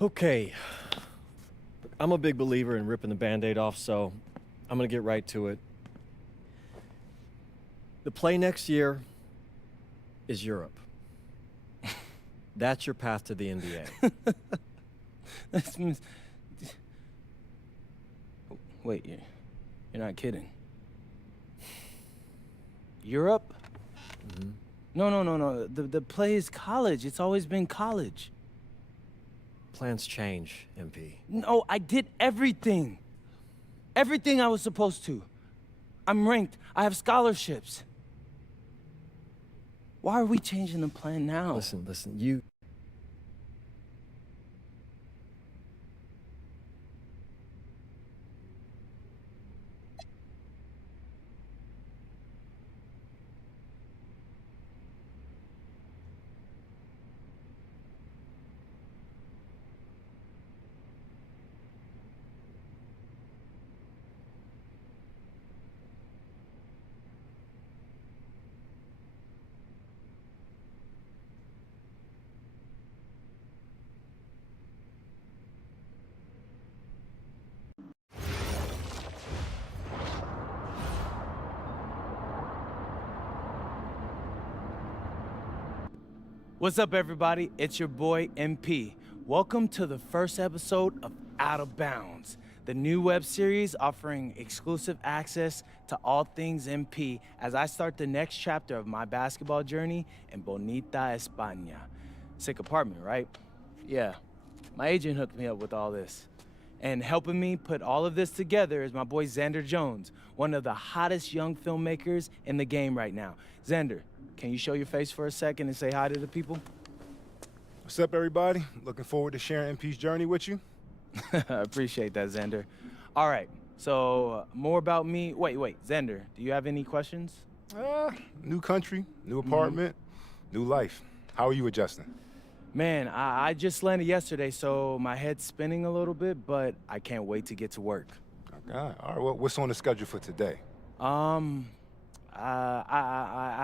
Okay. I'm a big believer in ripping the Band-Aid off, so I'm gonna get right to it. The play next year is Europe. That's your path to the NBA. That's- Wait, you're not kidding. Europe? Mm-hmm. No. The play is college. It's always been college. Plans change, MP. No, I did everything. Everything I was supposed to. I'm ranked. I have scholarships. Why are we changing the plan now? Listen, you... What's up, everybody? It's your boy, MP. Welcome to the first episode of Out of Bounds, the new web series offering exclusive access to all things MP as I start the next chapter of my basketball journey in Bonita, España. Sick apartment, right? Yeah, my agent hooked me up with all this. And helping me put all of this together is my boy Xander Jones, one of the hottest young filmmakers in the game right now. Xander, can you show your face for a second and say hi to the people? What's up, everybody? Looking forward to sharing MP's journey with you. I appreciate that, Xander. All right, so more about me. Wait, Xander, do you have any questions? New country, new apartment, new life. How are you adjusting? Man, I just landed yesterday, so my head's spinning a little bit, but I can't wait to get to work. Okay. All right, well, what's on the schedule for today? I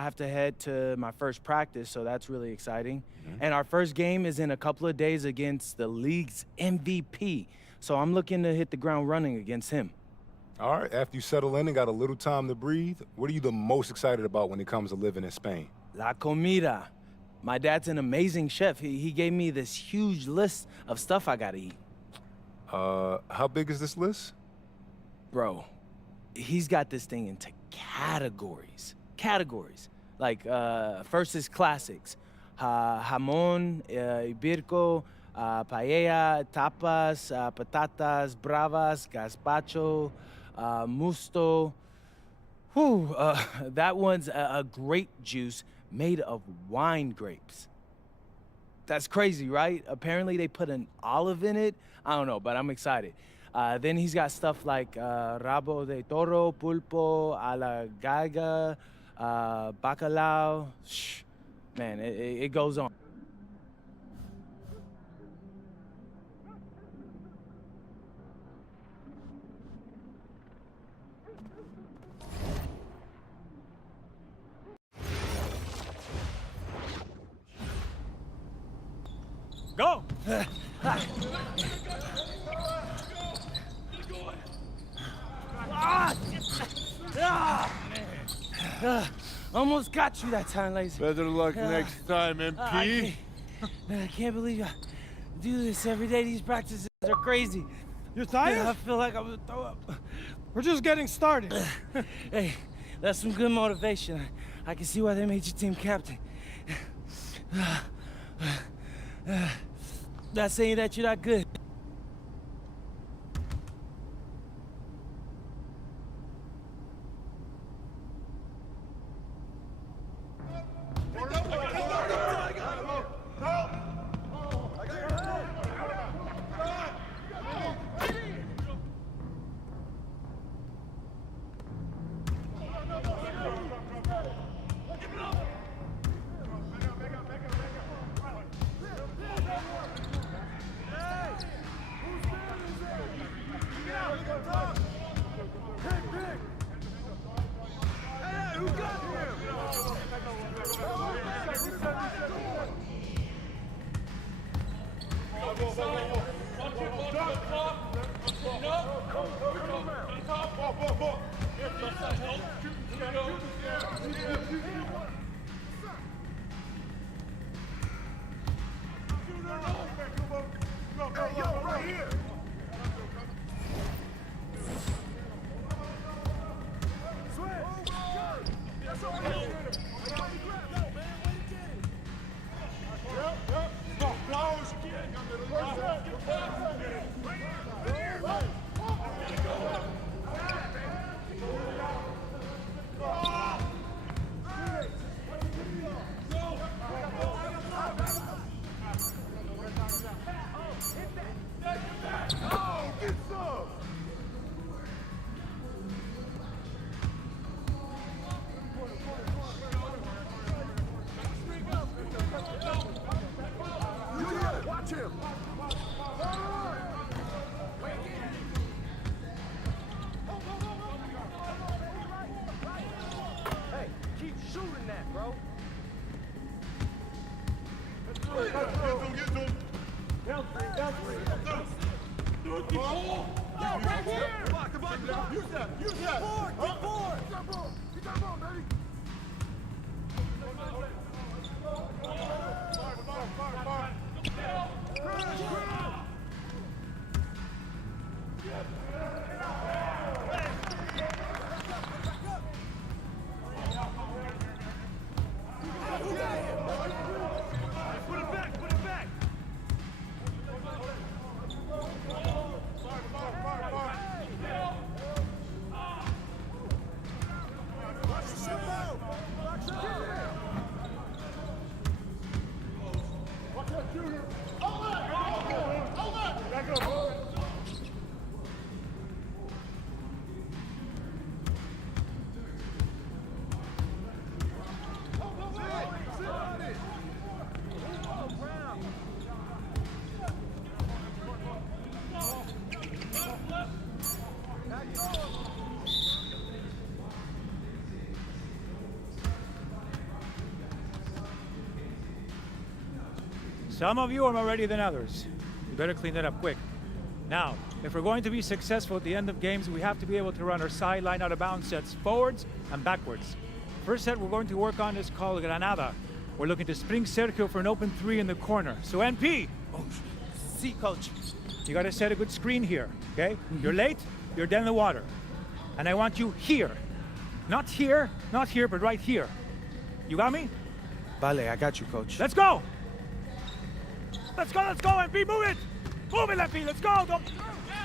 have to head to my first practice, so that's really exciting. And our first game is in a couple of days against the league's MVP. So I'm looking to hit the ground running against him. All right, after you settle in and got a little time to breathe, what are you the most excited about when it comes to living in Spain? La comida. My dad's an amazing chef. He gave me this huge list of stuff I gotta eat. How big is this list? Bro, he's got this thing into categories. Like, first is classics. Jamón, ibirco, paella, tapas, patatas, bravas, gazpacho, musto. Whew, that one's a grape juice made of wine grapes. That's crazy, right? Apparently they put an olive in it. I don't know, but I'm excited. Then he's got stuff like rabo de toro, pulpo, a la galga, bacalao. Shh. Man, it goes on. Go! Almost got you that time, Lazy. Better luck next time, MP. I can't believe I do this every day. These practices are crazy. You're tired? I feel like I'm gonna throw up. We're just getting started. Hey, that's some good motivation. I can see why they made you team captain. Not saying that you're not good. Some of you are more ready than others. You better clean that up quick. Now, if we're going to be successful at the end of games, we have to be able to run our sideline out of bounds sets forwards and backwards. First set we're going to work on is called Granada. We're looking to spring Sergio for an open three in the corner. So NP, See, coach. you gotta set a good screen here, okay? You're late, you're dead in the water. And I want you here. Not here, but right here. You got me? Vale, I got you, coach. Let's go! Let's go, NP, move it! Move it, NP, let's go! Don't...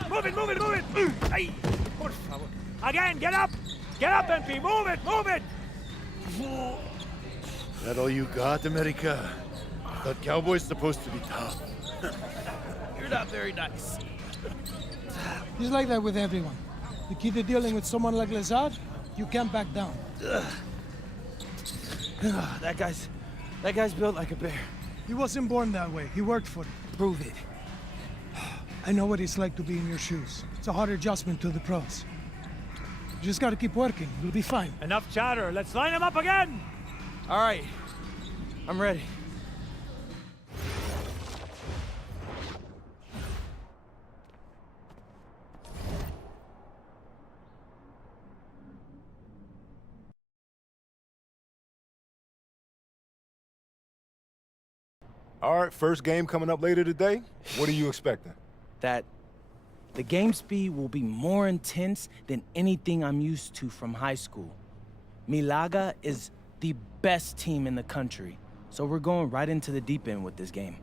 Move it! Ay, por favor. Again, get up! Get up, NP, move it! That all you got, America? I thought Cowboys supposed to be tough. You're not very nice. He's like that with everyone. You keep dealing with someone like Lazard, you can't back down. That guy's built like a bear. He wasn't born that way. He worked for it. Prove it. I know what it's like to be in your shoes. It's a hard adjustment to the pros. You just gotta keep working. You'll be fine. Enough chatter, let's line him up again! All right, I'm ready. All right, first game coming up later today. What are you expecting? That the game speed will be more intense than anything I'm used to from high school. Milaga is the best team in the country, so we're going right into the deep end with this game.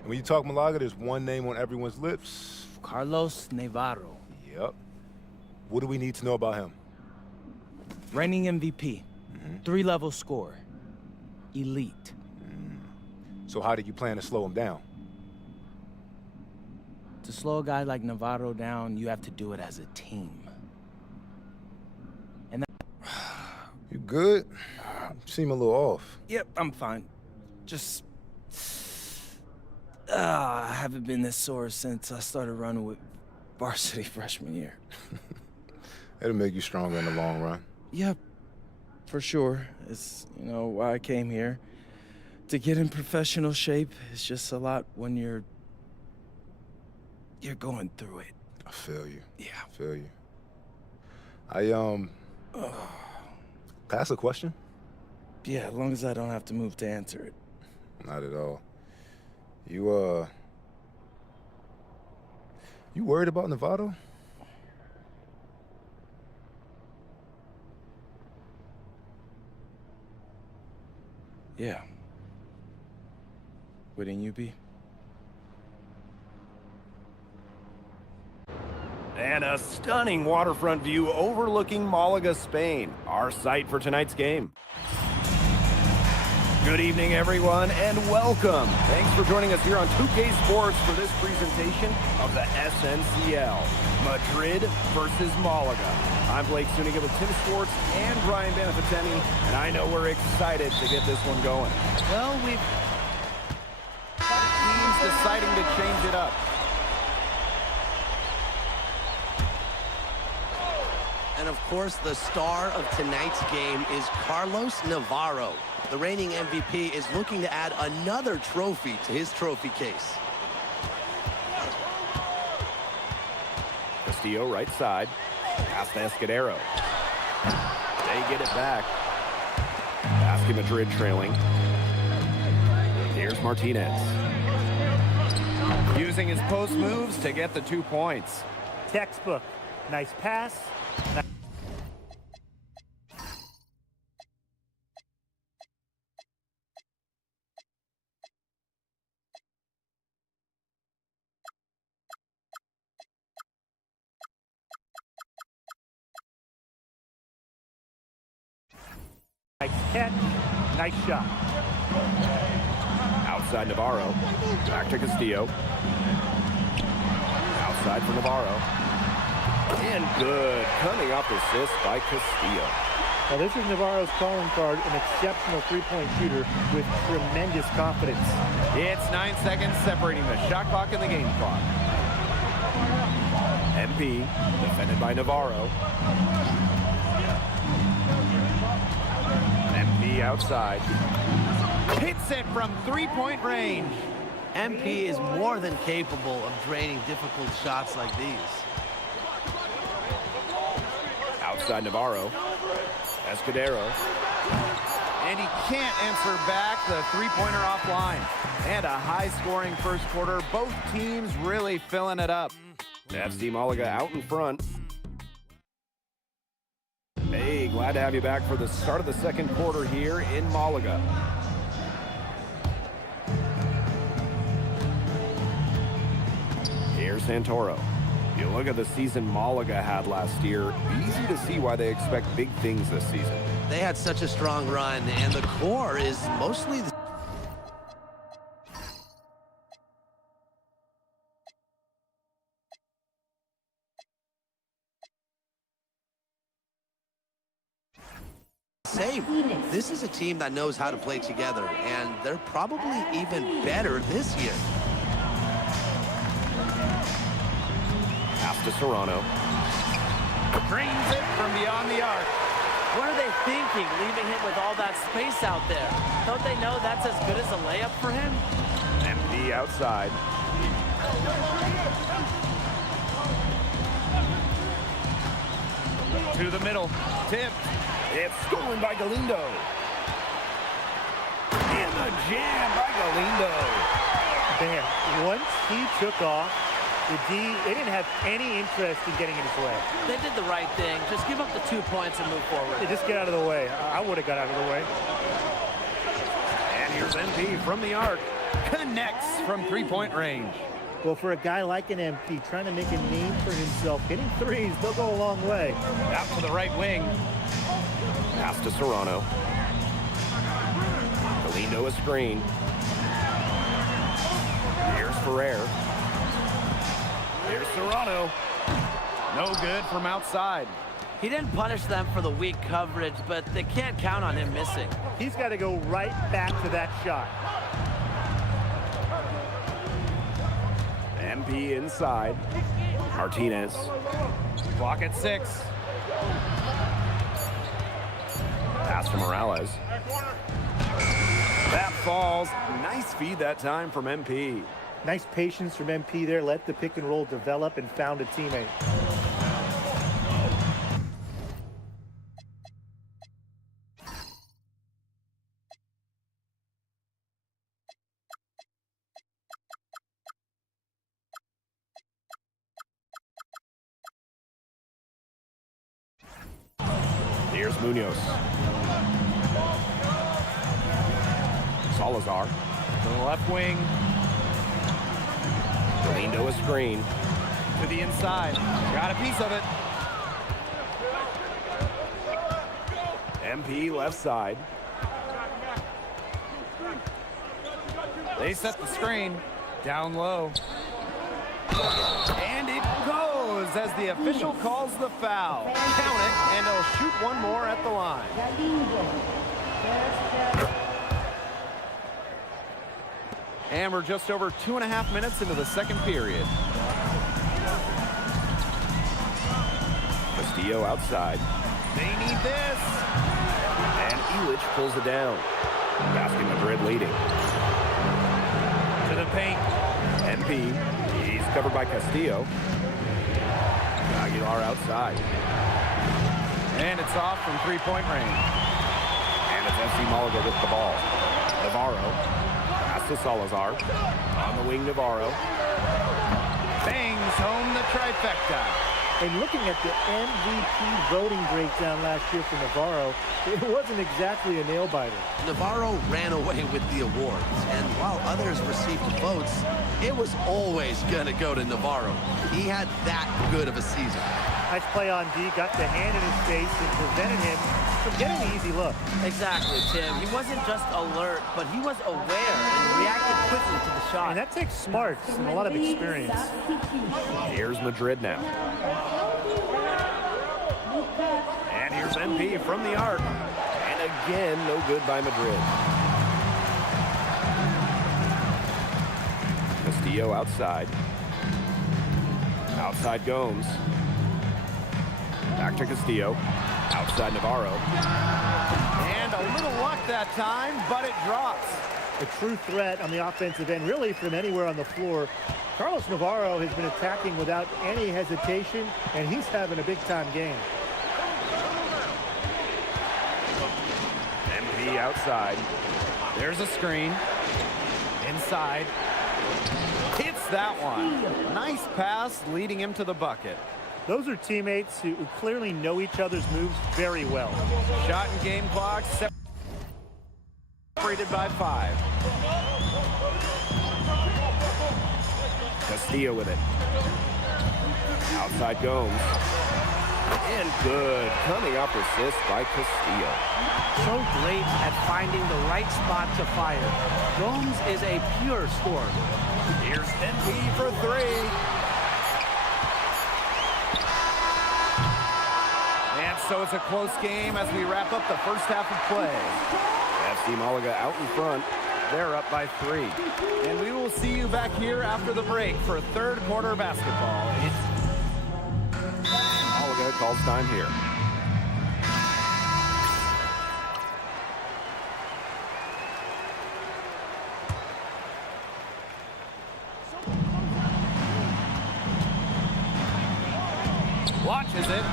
And when you talk Malaga, there's one name on everyone's lips. Carlos Navarro, Yep. What do we need to know about him? reigning MVP, 3-level scorer, elite. So how do you plan to slow him down? To slow a guy like Navarro down, you have to do it as a team. You good? You seem a little off. Yep, I'm fine. Just... I haven't been this sore since I started running with varsity freshman year. It'll make you stronger in the long run. Yep, for sure. It's, why I came here. To get in professional shape, it's just a lot when you're you're going through it. I feel you. Yeah. I feel you. Can I ask a question? Yeah, as long as I don't have to move to answer it. Not at all. You worried about Novato? Yeah. Wouldn't you be? And a stunning waterfront view overlooking Malaga, Spain, our site for tonight's game. Good evening, everyone, and welcome. Thanks for joining us here on 2K Sports for this presentation of the SNCL, Madrid versus Malaga. I'm Blake Suniga with Tim Sports and Brian Banafiteni, and I know we're excited to get this one going. Well, we've Teams deciding to change it up. And of course, the star of tonight's game is Carlos Navarro. The reigning MVP is looking to add another trophy to his trophy case. Castillo right side. Pass to Escudero. They get it back. Basque Madrid trailing. Here's Martinez. Using his post moves to get the 2 points. Textbook. Nice pass. Nice catch. Nice shot. Outside Navarro. Back to Castillo. Outside for Navarro. And good. Coming up assist by Castillo. Now this is Navarro's calling card, an exceptional three-point shooter with tremendous confidence. It's 9 seconds separating the shot clock and the game clock. MP defended by Navarro. MP outside. Hits it from three-point range. MP is more than capable of draining difficult shots like these. Outside Navarro. Escudero. And he can't answer back the three-pointer offline. And a high-scoring first quarter. Both teams really filling it up. FC Malaga out in front. Hey, glad to have you back for the start of the second quarter here in Malaga. Here's Santoro. You look at the season Malaga had last year, easy to see why they expect big things this season. They had such a strong run, and the core is mostly the same. This is a team that knows how to play together, and they're probably even better this year. Pass to Serrano. Drains it from beyond the arc. What are they thinking, leaving him with all that space out there? Don't they know that's as good as a layup for him? MP outside. To the middle. Tipped. It's stolen by Galindo. And the jam by Galindo. Man, once he took off, the D, they didn't have any interest in getting in his way. They did the right thing. Just give up the 2 points and move forward. They just get out of the way. I would have got out of the way. And here's MP from the arc. Connects from three-point range. Well, for a guy like an MP trying to make a name for himself, hitting threes, they'll go a long way. Out to the right wing. Pass to Serrano. Galindo a screen. Here's Ferrer. Here's Serrano. No good from outside. He didn't punish them for the weak coverage, but they can't count on him missing. He's got to go right back to that shot. MP inside. Martinez. Clock at 6. Pass to Morales. That falls. Nice feed that time from MP. Nice patience from MP there. Let the pick and roll develop and found a teammate. Here's Munoz. Salazar to the left wing. Galindo a screen. To the inside. Got a piece of it. MP left side. They set the screen. Down low. And it goes as the official calls the foul. Count it, and he'll shoot one more at the line. And we're just over 2.5 minutes into the second period. Castillo outside. They need this. And Illich pulls it down. Basket Madrid leading. To the paint. MP. He's covered by Castillo. Aguilar outside. And it's off from three-point range. And it's FC Malaga with the ball. Navarro. Pass to Salazar. On the wing, Navarro. Bangs home the trifecta. And looking at the MVP voting breakdown last year for Navarro, it wasn't exactly a nail-biter. Navarro ran away with the awards, and while others received votes, it was always going to go to Navarro. He had that good of a season. Nice play on D, got the hand in his face and prevented him from getting the easy look. Exactly, Tim. He wasn't just alert, but he was aware and reacted quickly to the shot. And that takes smarts and a lot of experience. Here's Madrid now. And here's MP from the arc. And again, no good by Madrid. Castillo outside. Outside Gomes. Back to Castillo. Outside Navarro. And a little luck that time, but it drops. A true threat on the offensive end, really from anywhere on the floor. Carlos Navarro has been attacking without any hesitation, and he's having a big-time game. MP outside. There's a screen. Inside. Hits that one. Nice pass leading him to the bucket. Those are teammates who clearly know each other's moves very well. Shot and game clock separated by 5. Castillo with it. Outside Gomes. And good. Coming up assist by Castillo. So great at finding the right spot to fire. Gomes is a pure scorer. Here's MP for 3. And so it's a close game as we wrap up the first half of play. FC Malaga out in front. They're up by 3. And we will see you back here after the break for third quarter basketball. Malaga calls time here. Watches it.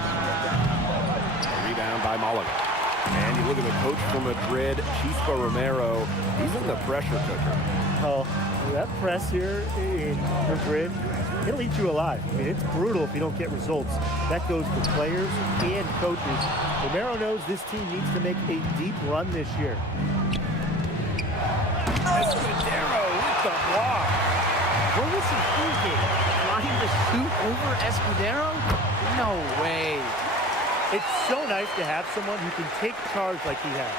Rebound by Malaga. And you look at the coach from Madrid, Chispa Romero. He's in the pressure cooker. Oh, that press here in Madrid, it'll eat you alive. I mean, it's brutal if you don't get results. That goes for players and coaches. Romero knows this team needs to make a deep run this year. Escudero with the block. What was he thinking? Trying to shoot over Escudero? No way. It's so nice to have someone who can take charge like he has.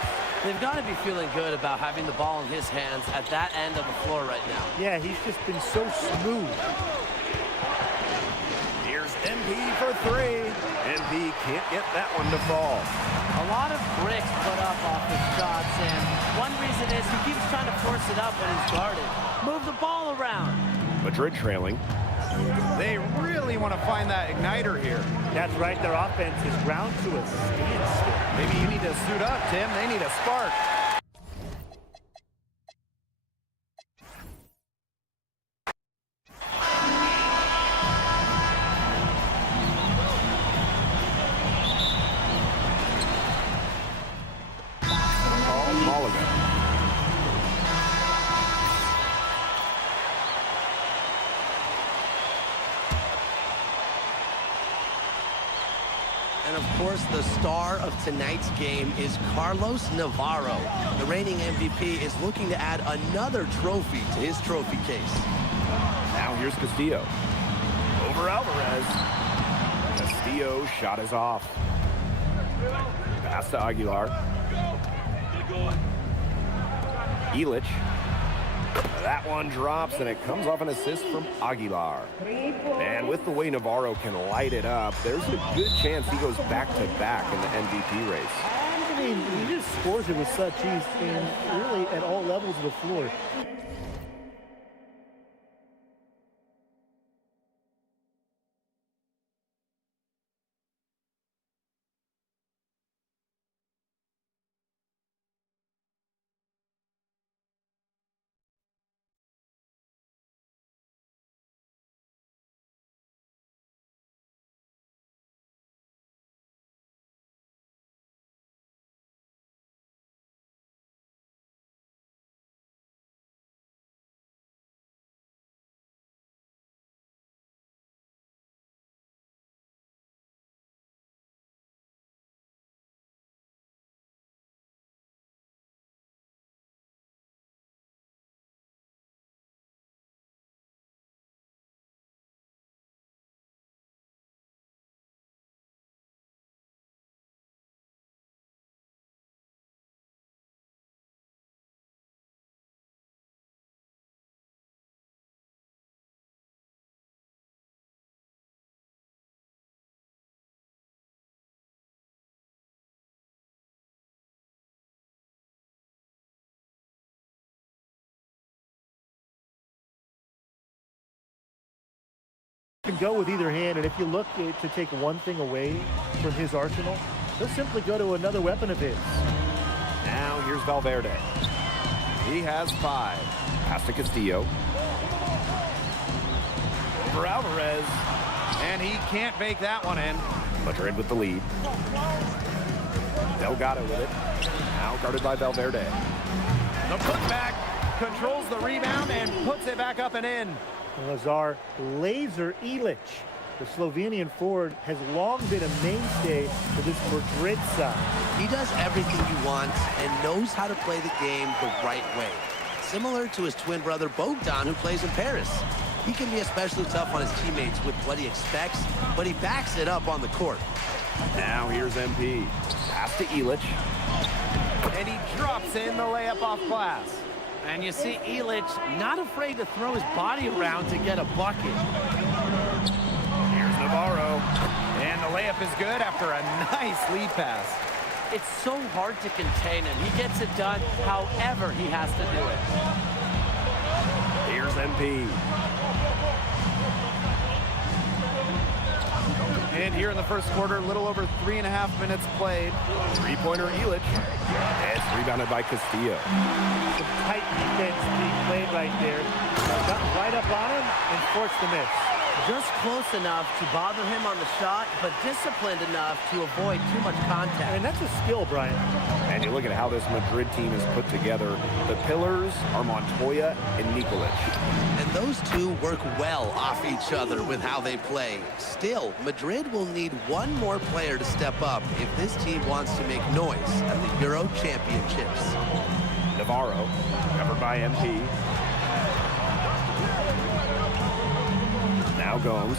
They've got to be feeling good about having the ball in his hands at that end of the floor right now. Yeah, he's just been so smooth. Here's MP for 3. MP can't get that one to fall. A lot of bricks put up off his shots, and one reason is he keeps trying to force it up when he's guarded. Move the ball around. Madrid trailing. They really want to find that igniter here. That's right, their offense is ground to a standstill. Maybe you need to suit up, Tim. They need a spark. And of course, the star of tonight's game is Carlos Navarro. The reigning MVP is looking to add another trophy to his trophy case. Now here's Castillo. Over Alvarez. Castillo shot is off. Pass to Aguilar. Illich. That one drops, and it comes off an assist from Aguilar. And with the way Navarro can light it up, there's a good chance he goes back-to-back in the MVP race. I mean, he just scores it with such ease, and really at all levels of the floor. Can go with either hand, and if you look to take one thing away from his arsenal, he'll simply go to another weapon of his. Now here's Valverde. He has 5. Pass to Castillo. Over Alvarez. And he can't make that one in. Madrid with the lead. Delgado with it. Now guarded by Valverde. The putback controls the rebound and puts it back up and in. Lazar laser Illich. The Slovenian forward has long been a mainstay for this Madrid side. He does everything you want and knows how to play the game the right way. Similar to his twin brother Bogdan, who plays in Paris. He can be especially tough on his teammates with what he expects, but he backs it up on the court. Now here's MP. Pass to Illich. And he drops in the layup off glass. And you see Illich not afraid to throw his body around to get a bucket. Here's Navarro. And the layup is good after a nice lead pass. It's so hard to contain him. He gets it done however he has to do it. Here's MP. And here in the first quarter, a little over 3.5 minutes played. Three-pointer Illich. It's rebounded by Castillo. Some tight defense being played right there. Got right up on him and forced the miss. Just close enough to bother him on the shot, but disciplined enough to avoid too much contact. And that's a skill, Brian. And you look at how this Madrid team is put together. The pillars are Montoya and Nikolic. And those two work well off each other with how they play. Still, Madrid will need one more player to step up if this team wants to make noise at the Euro Championships. Navarro, covered by MP. Now Gomes.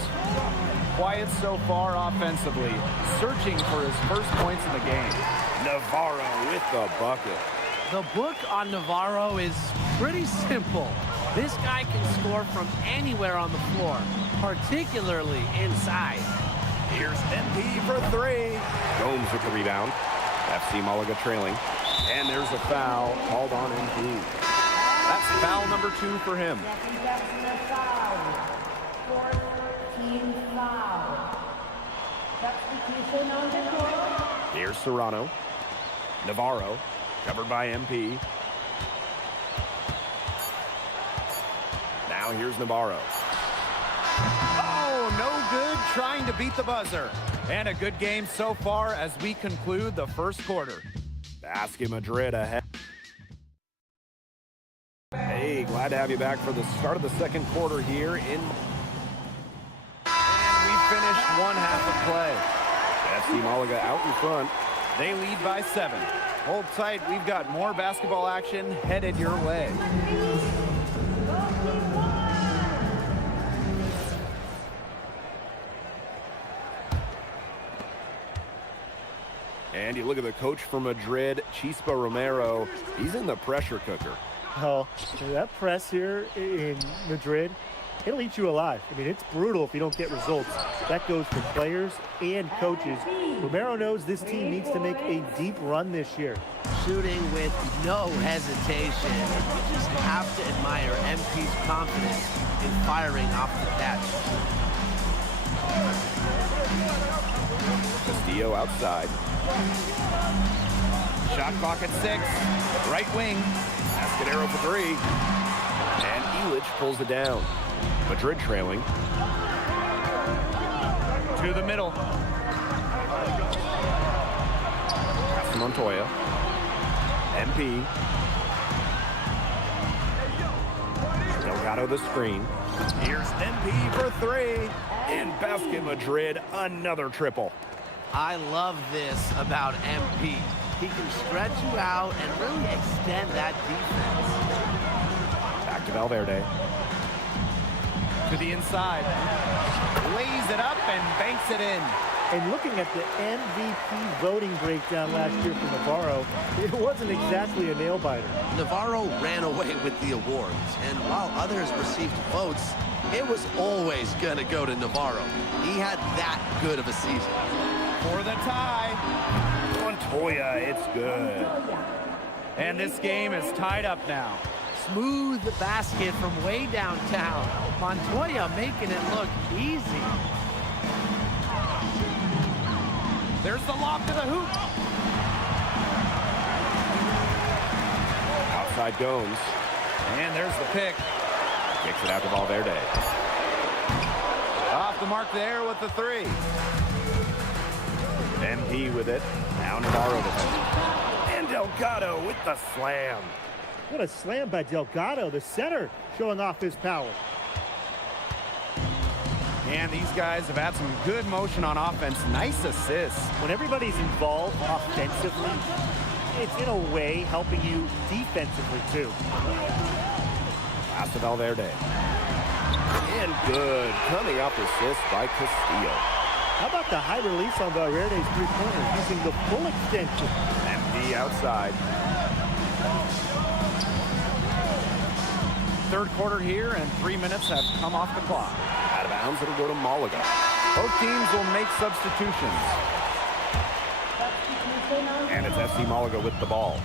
Quiet so far offensively, searching for his first points in the game. Navarro with the bucket. The book on Navarro is pretty simple. This guy can score from anywhere on the floor, particularly inside. Here's MP for 3. Gomes with the rebound. FC Malaga trailing. And there's a foul called on MP. That's foul number 2 for him. Here's Serrano. Navarro, covered by MP. Now here's Navarro. Oh, no good trying to beat the buzzer. And a good game so far as we conclude the first quarter. Basket Madrid ahead. Hey, glad to have you back for the start of the second quarter here in... And we finished one half of play. FC Malaga out in front. They lead by 7. Hold tight, we've got more basketball action headed your way. And you look at the coach from Madrid, Chispa Romero. He's in the pressure cooker. Oh, that press here in Madrid, it'll eat you alive. I mean, it's brutal if you don't get results. That goes for players and coaches. Romero knows this team needs to make a deep run this year. Shooting with no hesitation. You just have to admire MP's confidence in firing off the catch. Castillo outside. Shot clock at 6. Right wing. Escudero for 3. And Illich pulls it down. Madrid trailing. To the middle. Pass to Montoya. MP. Delgado the screen. Here's MP for 3. And basket Madrid, another triple. I love this about MP. He can stretch you out and really extend that defense. Back to Valverde. To the inside. Lays it up and banks it in. And looking at the MVP voting breakdown last year for Navarro, it wasn't exactly a nail-biter. Navarro ran away with the awards, and while others received votes, it was always going to go to Navarro. He had that good of a season. For the tie. Montoya, it's good. And this game is tied up now. Smooth basket from way downtown. Montoya making it look easy. There's the lob to the hoop. Outside Gomes. And there's the pick. Kicks it out to Valverde. Off the mark there with the 3. MP with it. Now Navarro defense. And Delgado with the slam. What a slam by Delgado, the center, showing off his power. And these guys have had some good motion on offense. Nice assists. When everybody's involved offensively, it's in a way helping you defensively too. Pass to Valverde. And good. Coming up assist by Castillo. How about the high release on Valverde's three-pointer, using the full extension? MP outside. Third quarter here, and 3 minutes have come off the clock. Out of bounds, it'll go to Malaga. Both teams will make substitutions. And it's FC Malaga with the ball.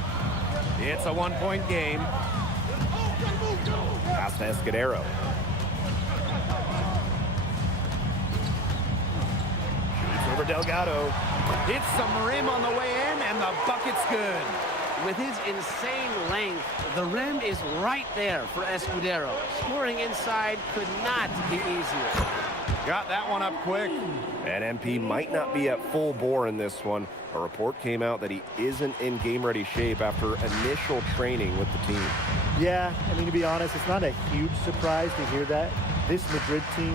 It's a one-point game. Pass to Escudero. Shoots over Delgado. Hits some rim on the way in, and the bucket's good. With his insane length, the rim is right there for Escudero. Scoring inside could not be easier. Got that one up quick. And MP might not be at full bore in this one. A report came out that he isn't in game-ready shape after initial training with the team. Yeah, I mean, to be honest, it's not a huge surprise to hear that. This Madrid team,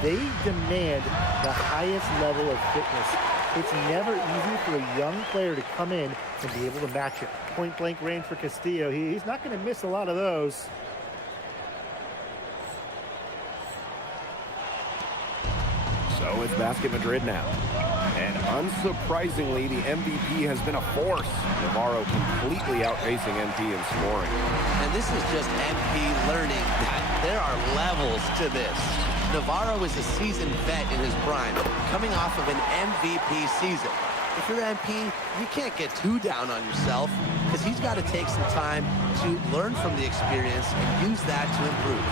they demand the highest level of fitness. It's never easy for a young player to come in and be able to match it. Point-blank range for Castillo. He's not going to miss a lot of those. So it's Basket Madrid now. And unsurprisingly, the MVP has been a force. Navarro completely outpacing MP in scoring. And this is just MP learning that there are levels to this. Navarro is a seasoned vet in his prime, coming off of an MVP season. If you're MP, you can't get too down on yourself, because he's got to take some time to learn from the experience and use that to improve.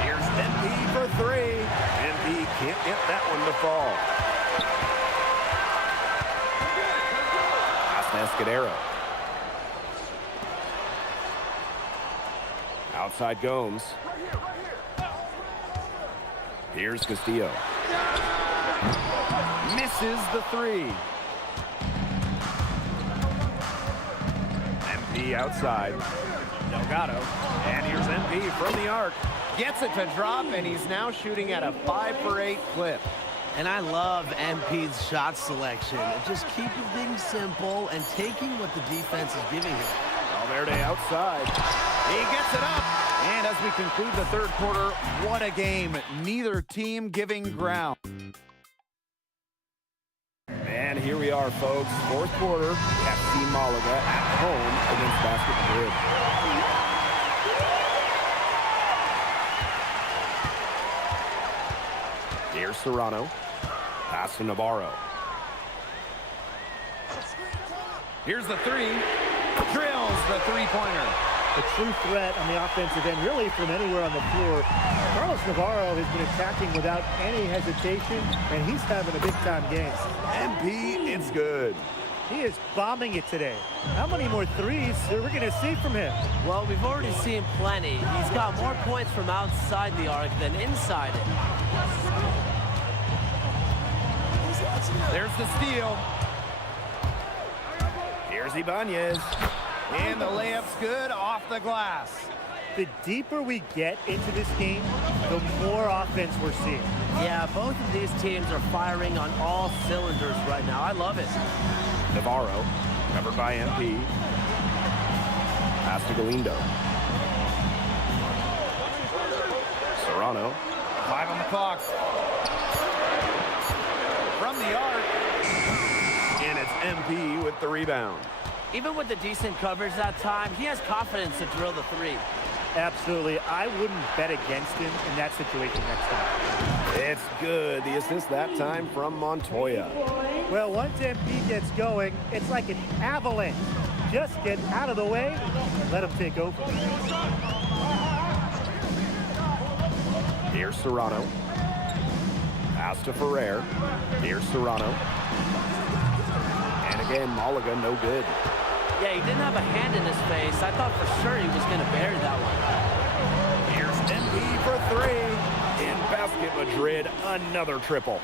Here's MP for 3. MP can't get that one to fall. Pass to Escudero. Outside Gomes. Here's Castillo. Misses the 3. MP outside. Delgado. And here's MP from the arc. Gets it to drop, and he's now shooting at a 5 for 8 clip. And I love MP's shot selection. Just keeping things simple and taking what the defense is giving him. Valverde outside. He gets it up. And as we conclude the third quarter, what a game. Neither team giving ground. And here we are, folks. Fourth quarter, FC Malaga at home against Basket Madrid. Here's Serrano. Pass to Navarro. Here's the three. Drills the three-pointer. A true threat on the offensive end, really from anywhere on the floor. Carlos Navarro has been attacking without any hesitation, and he's having a big-time game. MP, it's good. He is bombing it today. How many more threes are we going to see from him? Well, we've already seen plenty. He's got more points from outside the arc than inside it. There's the steal. Here's Ibanez. And the layup's good off the glass. The deeper we get into this game, the more offense we're seeing. Yeah, both of these teams are firing on all cylinders right now. I love it. Navarro, covered by MP. Pass to Galindo. Serrano. 5 on the clock. From the arc. And it's MP with the rebound. Even with the decent coverage that time, he has confidence to drill the three. Absolutely. I wouldn't bet against him in that situation next time. It's good. The assist that time from Montoya. Well, once MP gets going, it's like an avalanche. Just get out of the way, let him take over. Here's Serrano. Pass to Ferrer. Here's Serrano. And again, Malaga no good. Yeah, he didn't have a hand in his face. I thought for sure he was going to bury that one. Here's MP for three. In Basket Madrid, another triple.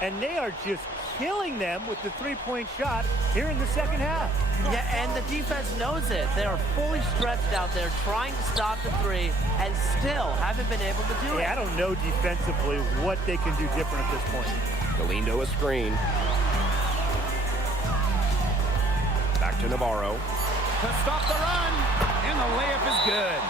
And they are just killing them with the three-point shot here in the second half. Yeah, and the defense knows it. They are fully stretched out there trying to stop the three and still haven't been able to do it. I don't know defensively what they can do different at this point. Galindo a screen. Back to Navarro. To stop the run. And the layup is good.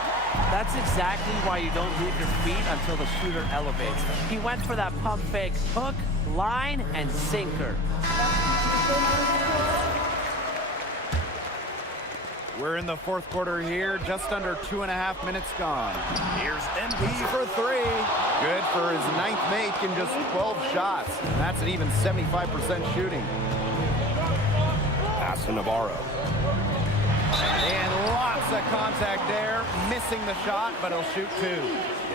That's exactly why you don't leave your feet until the shooter elevates. He went for that pump fake hook, line, and sinker. We're in the fourth quarter here, just under 2.5 minutes gone. Here's MP for three. Good for his ninth make in just 12 shots. And that's an even 75% shooting. Pass to Navarro. And lots of contact there, missing the shot, but he'll shoot two.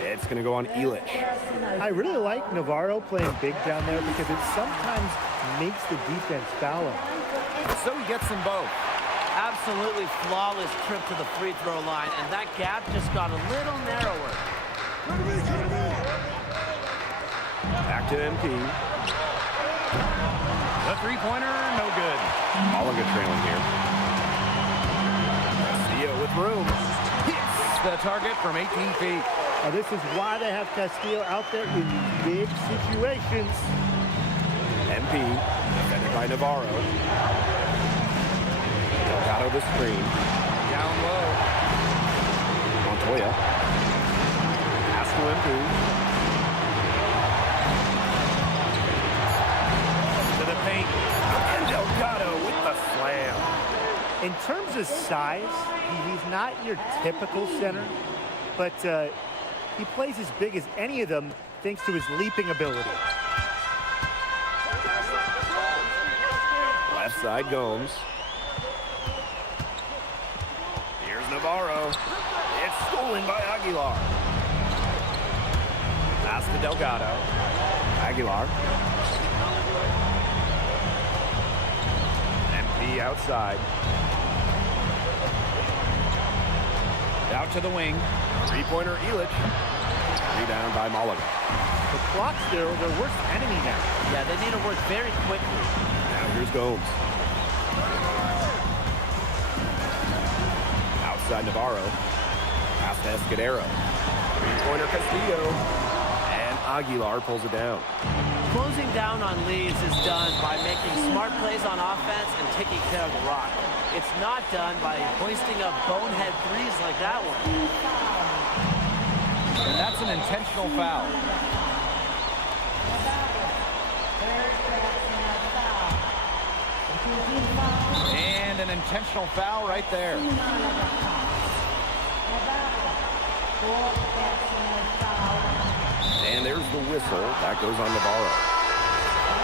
It's going to go on Illich. I really like Navarro playing big down there because it sometimes makes the defense foul him. So he gets them both. Absolutely flawless trip to the free throw line, and that gap just got a little narrower. Back to MP. The three-pointer, no good. Malaga trailing here. Castillo with room. Hits the target from 18 feet. Now, this is why they have Castillo out there in big situations. MP, defended by Navarro. Delgado the screen. Down low. Montoya. Pass to MP. To the paint. And Delgado with the slam. In terms of size, he's not your typical center, but he plays as big as any of them thanks to his leaping ability. Left side Gomes. Here's Navarro. It's stolen by Aguilar. Pass to Delgado. Aguilar. MP outside. Out to the wing. Three-pointer Illich. Rebound by Malaga. The clock's their worst enemy now. Yeah, they need to work very quickly. Now here's Gomes. Outside Navarro. Pass to Escudero. Three-pointer Castillo. And Aguilar pulls it down. Closing down on leads is done by making smart plays on offense and taking care of the rock. It's not done by hoisting up bonehead threes like that one. And that's an intentional foul. And an intentional foul right there. And there's the whistle. That goes on Navarro.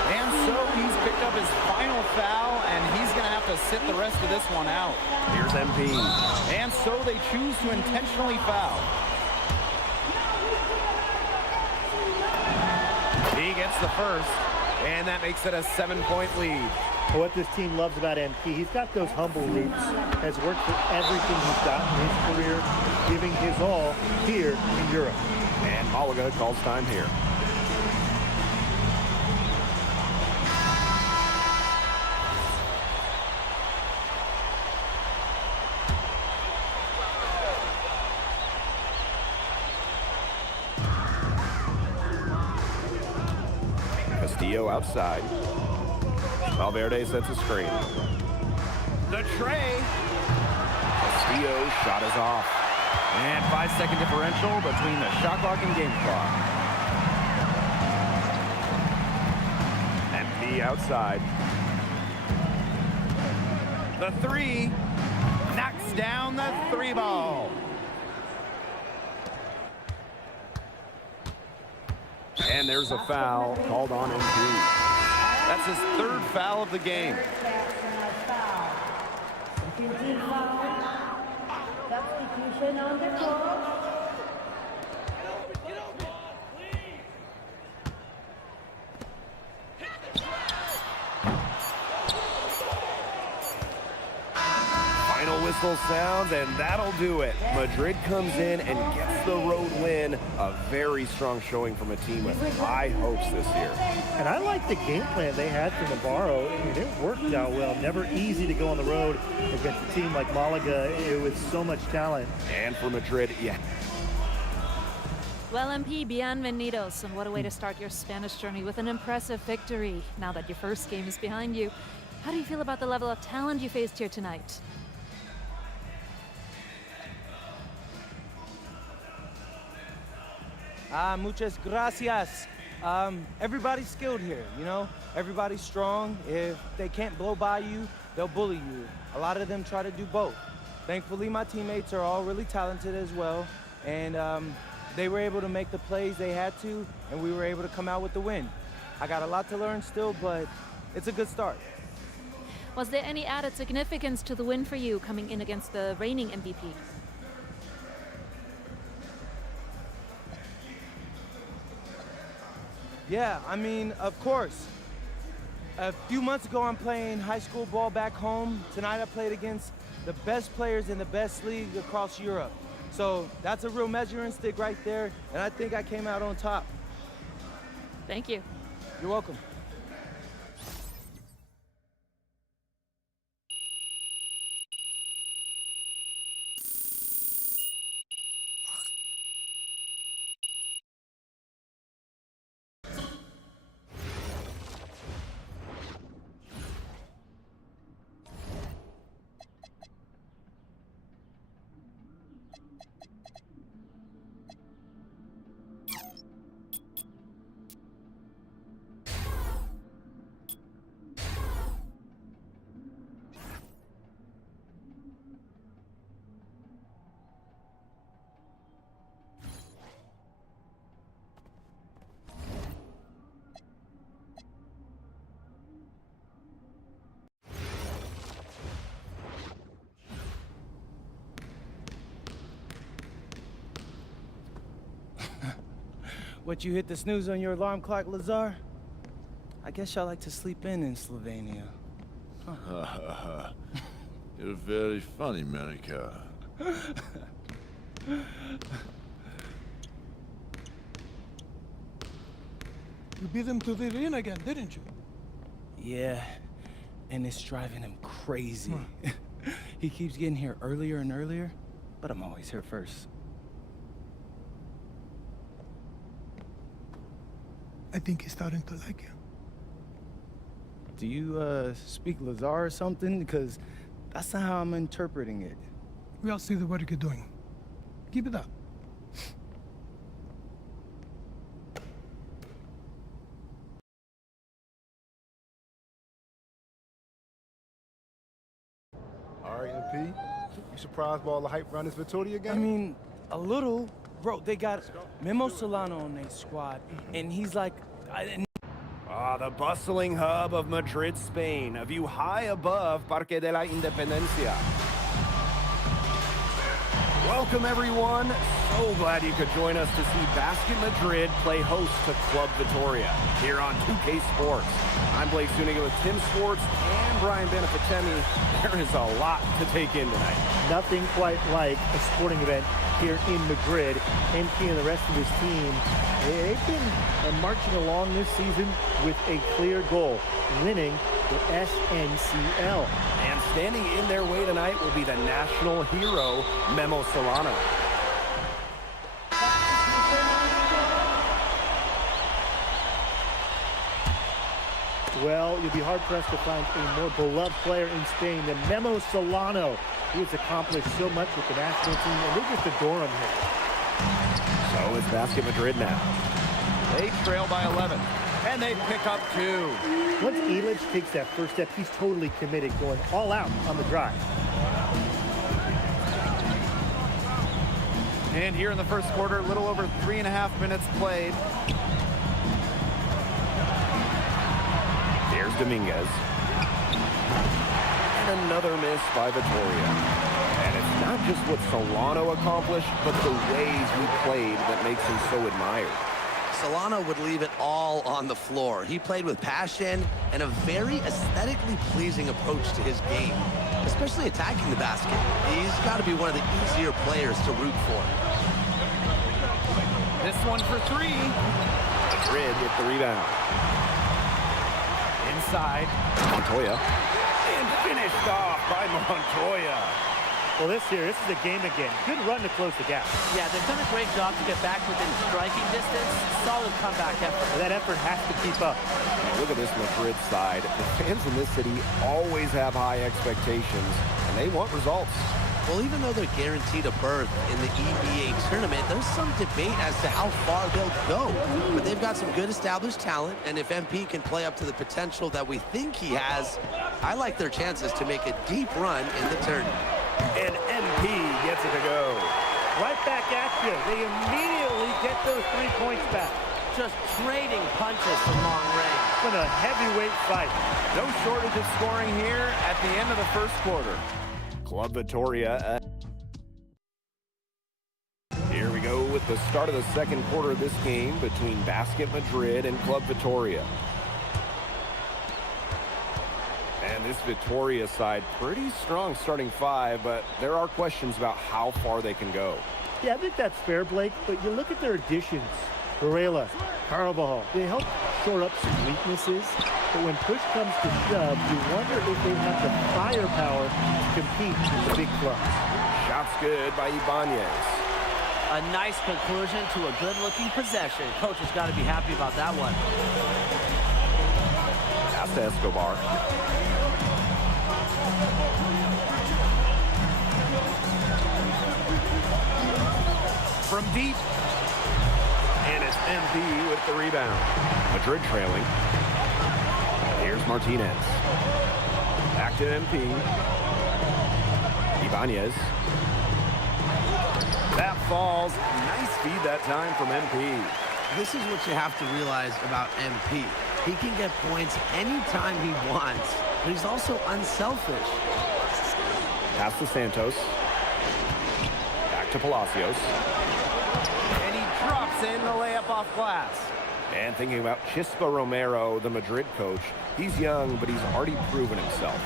And so he's picked up his final foul, and he's going to have to sit the rest of this one out. Here's MP. And so they choose to intentionally foul. He gets the first, and that makes it a 7-point lead. What this team loves about MP, he's got those humble roots, has worked for everything he's got in his career, giving his all here in Europe. And Malaga calls time here. Castillo outside. Valverde sets a screen. The tray. Castillo's shot is off. And 5-second differential between the shot clock and game clock. MP outside. The three knocks down the three ball. And there's a foul called on MP. That's his third foul of the game. Substitution on the court. Final whistle sounds, and that'll do it. Madrid comes in and gets the road win. A very strong showing from a team with high hopes this year. And I like the game plan they had for Navarro. I mean, it worked out well. Never easy to go on the road against a team like Malaga with so much talent. And for Madrid, yeah. Well, MP, bienvenidos, and what a way to start your Spanish journey with an impressive victory. Now that your first game is behind you, how do you feel about the level of talent you faced here tonight? Muchas gracias. Everybody's skilled here, you know? Everybody's strong. If they can't blow by you, they'll bully you. A lot of them try to do both. Thankfully, my teammates are all really talented as well, and they were able to make the plays they had to, and we were able to come out with the win. I got a lot to learn still, but it's a good start. Was there any added significance to the win for you coming in against the reigning MVP? Yeah, I mean, of course. A few months ago, I'm playing high school ball back home. Tonight, I played against the best players in the best league across Europe. So that's a real measuring stick right there, and I think I came out on top. Thank you. You're welcome. What, you hit the snooze on your alarm clock, Lazar? I guess y'all like to sleep in Slovenia. Huh. You're very funny, Monica. You beat him to the arena again, didn't you? Yeah, and it's driving him crazy. He keeps getting here earlier and earlier, but I'm always here first. I think he's starting to like you. Do you speak Lazar or something? Because that's not how I'm interpreting it. We all see the work you're doing. Keep it up. All right, MP. You surprised by all the hype around this Vitoria game? I mean, a little. Bro, they got Memo Solano on their squad, and he's like... The bustling hub of Madrid, Spain. A view high above Parque de la Independencia. Welcome, everyone. So glad you could join us to see Basket Madrid play host to Club Vitoria here on 2K Sports. I'm Blake Zuniga with Tim Swartz and Brian Beneficemi. There is a lot to take in tonight. Nothing quite like a sporting event here in Madrid. MP and the rest of his team, they've been marching along this season with a clear goal, winning the SNCL. And standing in their way tonight will be the national hero, Memo Solano. Well, you'll be hard-pressed to find a more beloved player in Spain than Memo Solano. He has accomplished so much with the national team, and they just adore him here. So it's Basket Madrid now. They trail by 11, and they pick up 2. Once Illich takes that first step, he's totally committed, going all out on the drive. And here in the first quarter, a little over 3.5 minutes played. There's Dominguez. And another miss by Vitoria. And it's not just what Solano accomplished, but the ways we played that makes him so admired. Solano would leave it all on the floor. He played with passion and a very aesthetically pleasing approach to his game, especially attacking the basket. He's got to be one of the easier players to root for. This one for 3. Madrid with the rebound. Inside. Montoya. And finished off by Montoya. Well, this is a game again. Good run to close the gap. Yeah, they've done a great job to get back within striking distance. Solid comeback effort. That effort has to keep up. Look at this Madrid side. The fans in this city always have high expectations, and they want results. Well, even though they're guaranteed a berth in the EBA tournament, there's some debate as to how far they'll go. But they've got some good established talent, and if MP can play up to the potential that we think he has, I like their chances to make a deep run in the tournament. And MP gets it to go. Right back at you. They immediately get those 3 points back. Just trading punches from long range. It's been a heavyweight fight. No shortage of scoring here at the end of the first quarter. Club Vitoria. Here we go with the start of the second quarter of this game between Basket Madrid and Club Vitoria. And this Vitoria side, pretty strong starting 5, but there are questions about how far they can go. Yeah, I think that's fair, Blake, but you look at their additions. Varela, Carvajal, they help shore up some weaknesses, but when push comes to shove, you wonder if they have the firepower to compete with the big clubs. Shots good by Ibanez. A nice conclusion to a good-looking possession. Coach has got to be happy about that one. Pass to Escobar. From deep. And it's MP with the rebound. Madrid trailing. Here's Martinez. Back to MP. Ibanez. That falls. Nice feed that time from MP. This is what you have to realize about MP. He can get points anytime he wants, but he's also unselfish. Pass to Santos. Back to Palacios. And he drops in the layup off glass. And thinking about Chispa Romero, the Madrid coach, he's young, but he's already proven himself.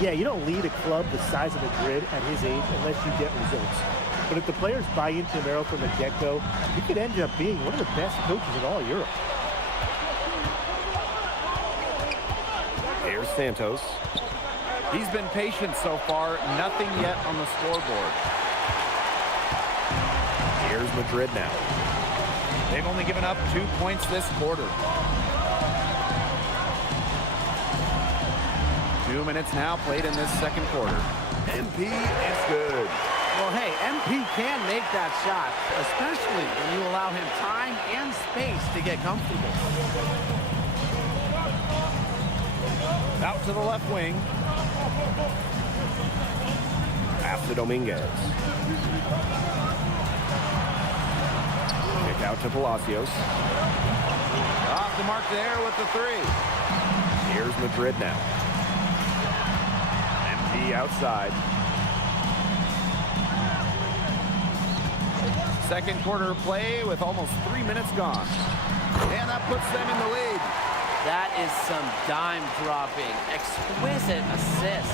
Yeah, you don't lead a club the size of Madrid at his age unless you get results. But if the players buy into Romero from the get-go, he could end up being one of the best coaches in all Europe. Here's Santos. He's been patient so far, nothing yet on the scoreboard. Here's Madrid now. They've only given up 2 points this quarter. 2 minutes now played in this second quarter. MP is good. Well, hey, MP can make that shot, especially when you allow him time and space to get comfortable. Out to the left wing. Pass to Dominguez. Kick out to Palacios. Off the mark there with the three. Here's Madrid now. MP outside. Second quarter play with almost 3 minutes gone. And that puts them in the lead. That is some dime dropping, exquisite assist.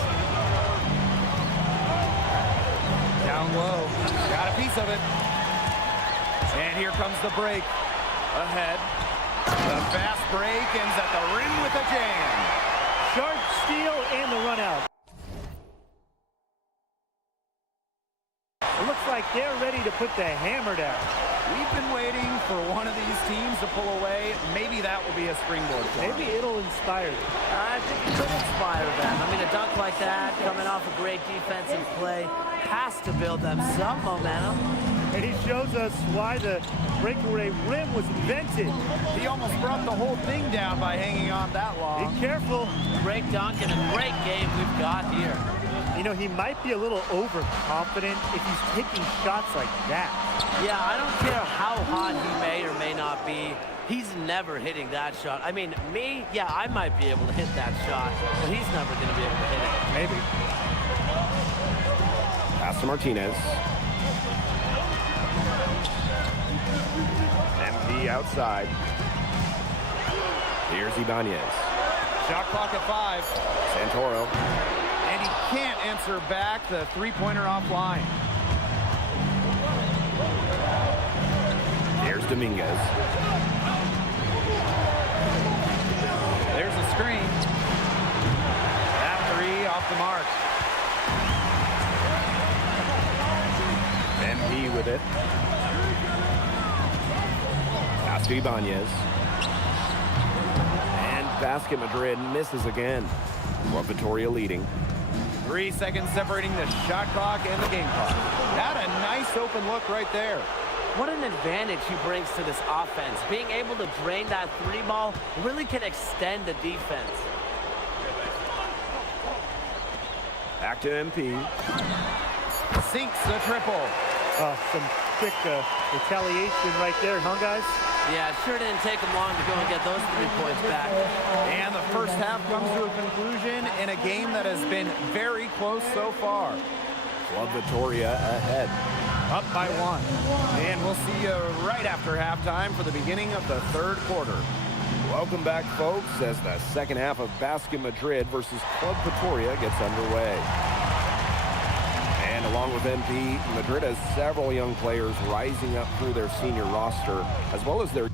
Down low. Got a piece of it. And here comes the break. Ahead. The fast break ends at the rim with a jam. Sharp steal and the run out. It looks like they're ready to put the hammer down. We've been waiting for one of these teams to pull away. Maybe that will be a springboard for them. Maybe it'll inspire them. I think it could inspire them. I mean, a dunk like that, coming off a great defensive play, has to build them some momentum. And he shows us why the breakaway rim was invented. He almost brought the whole thing down by hanging on that long. Be careful. Great dunk and a great game we've got here. You know, he might be a little overconfident if he's taking shots like that. Yeah, I don't care how hot he may or may not be. He's never hitting that shot. I mean, me, yeah, I might be able to hit that shot, but he's never going to be able to hit it. Maybe. Pass to Martinez. MP outside. Here's Ibanez. Shot clock at 5. Santoro. And he can't answer back the three-pointer offline. Here's Dominguez. There's a screen. That three off the mark. MP with it. Pass to Ibanez. And basket Madrid misses again. Club Vitoria leading. 3 seconds separating the shot clock and the game clock. Had a nice open look right there. What an advantage he brings to this offense. Being able to drain that three ball really can extend the defense. Back to MP. Sinks the triple. Some quick retaliation right there, huh, guys? Yeah, it sure didn't take him long to go and get those 3 points back. And the first half comes to a conclusion in a game that has been very close so far. Club Vitoria ahead. Up by 1. And we'll see you right after halftime for the beginning of the third quarter. Welcome back, folks, as the second half of Basket Madrid versus Club Vitoria gets underway. And along with MP, Madrid has several young players rising up through their senior roster, as well as their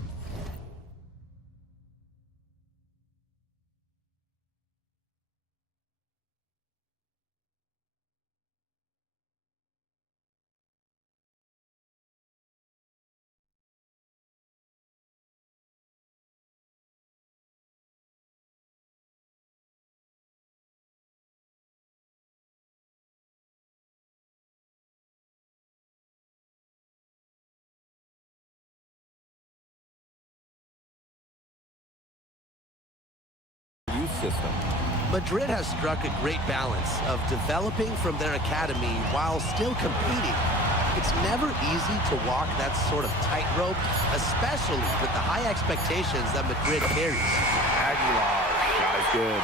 system. Madrid has struck a great balance of developing from their academy while still competing. It's never easy to walk that sort of tightrope, especially with the high expectations that Madrid carries. Aguilar, shot is good.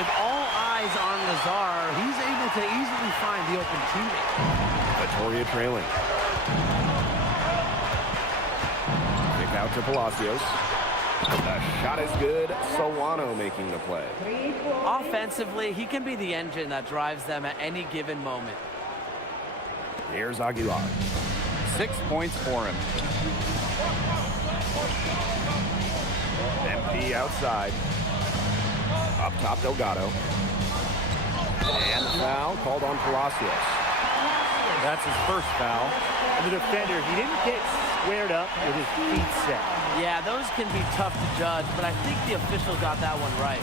With all eyes on Lazar, he's able to easily find the open teammate. Vitoria trailing. Kick out to Palacios. The shot is good. Solano making the play. Offensively, he can be the engine that drives them at any given moment. Here's Aguilar. 6 points for him. MP outside. Up top, Delgado. And the foul called on Palacios. That's his first foul. And the defender, he didn't get squared up with his feet set. Yeah, those can be tough to judge, but I think the official got that one right.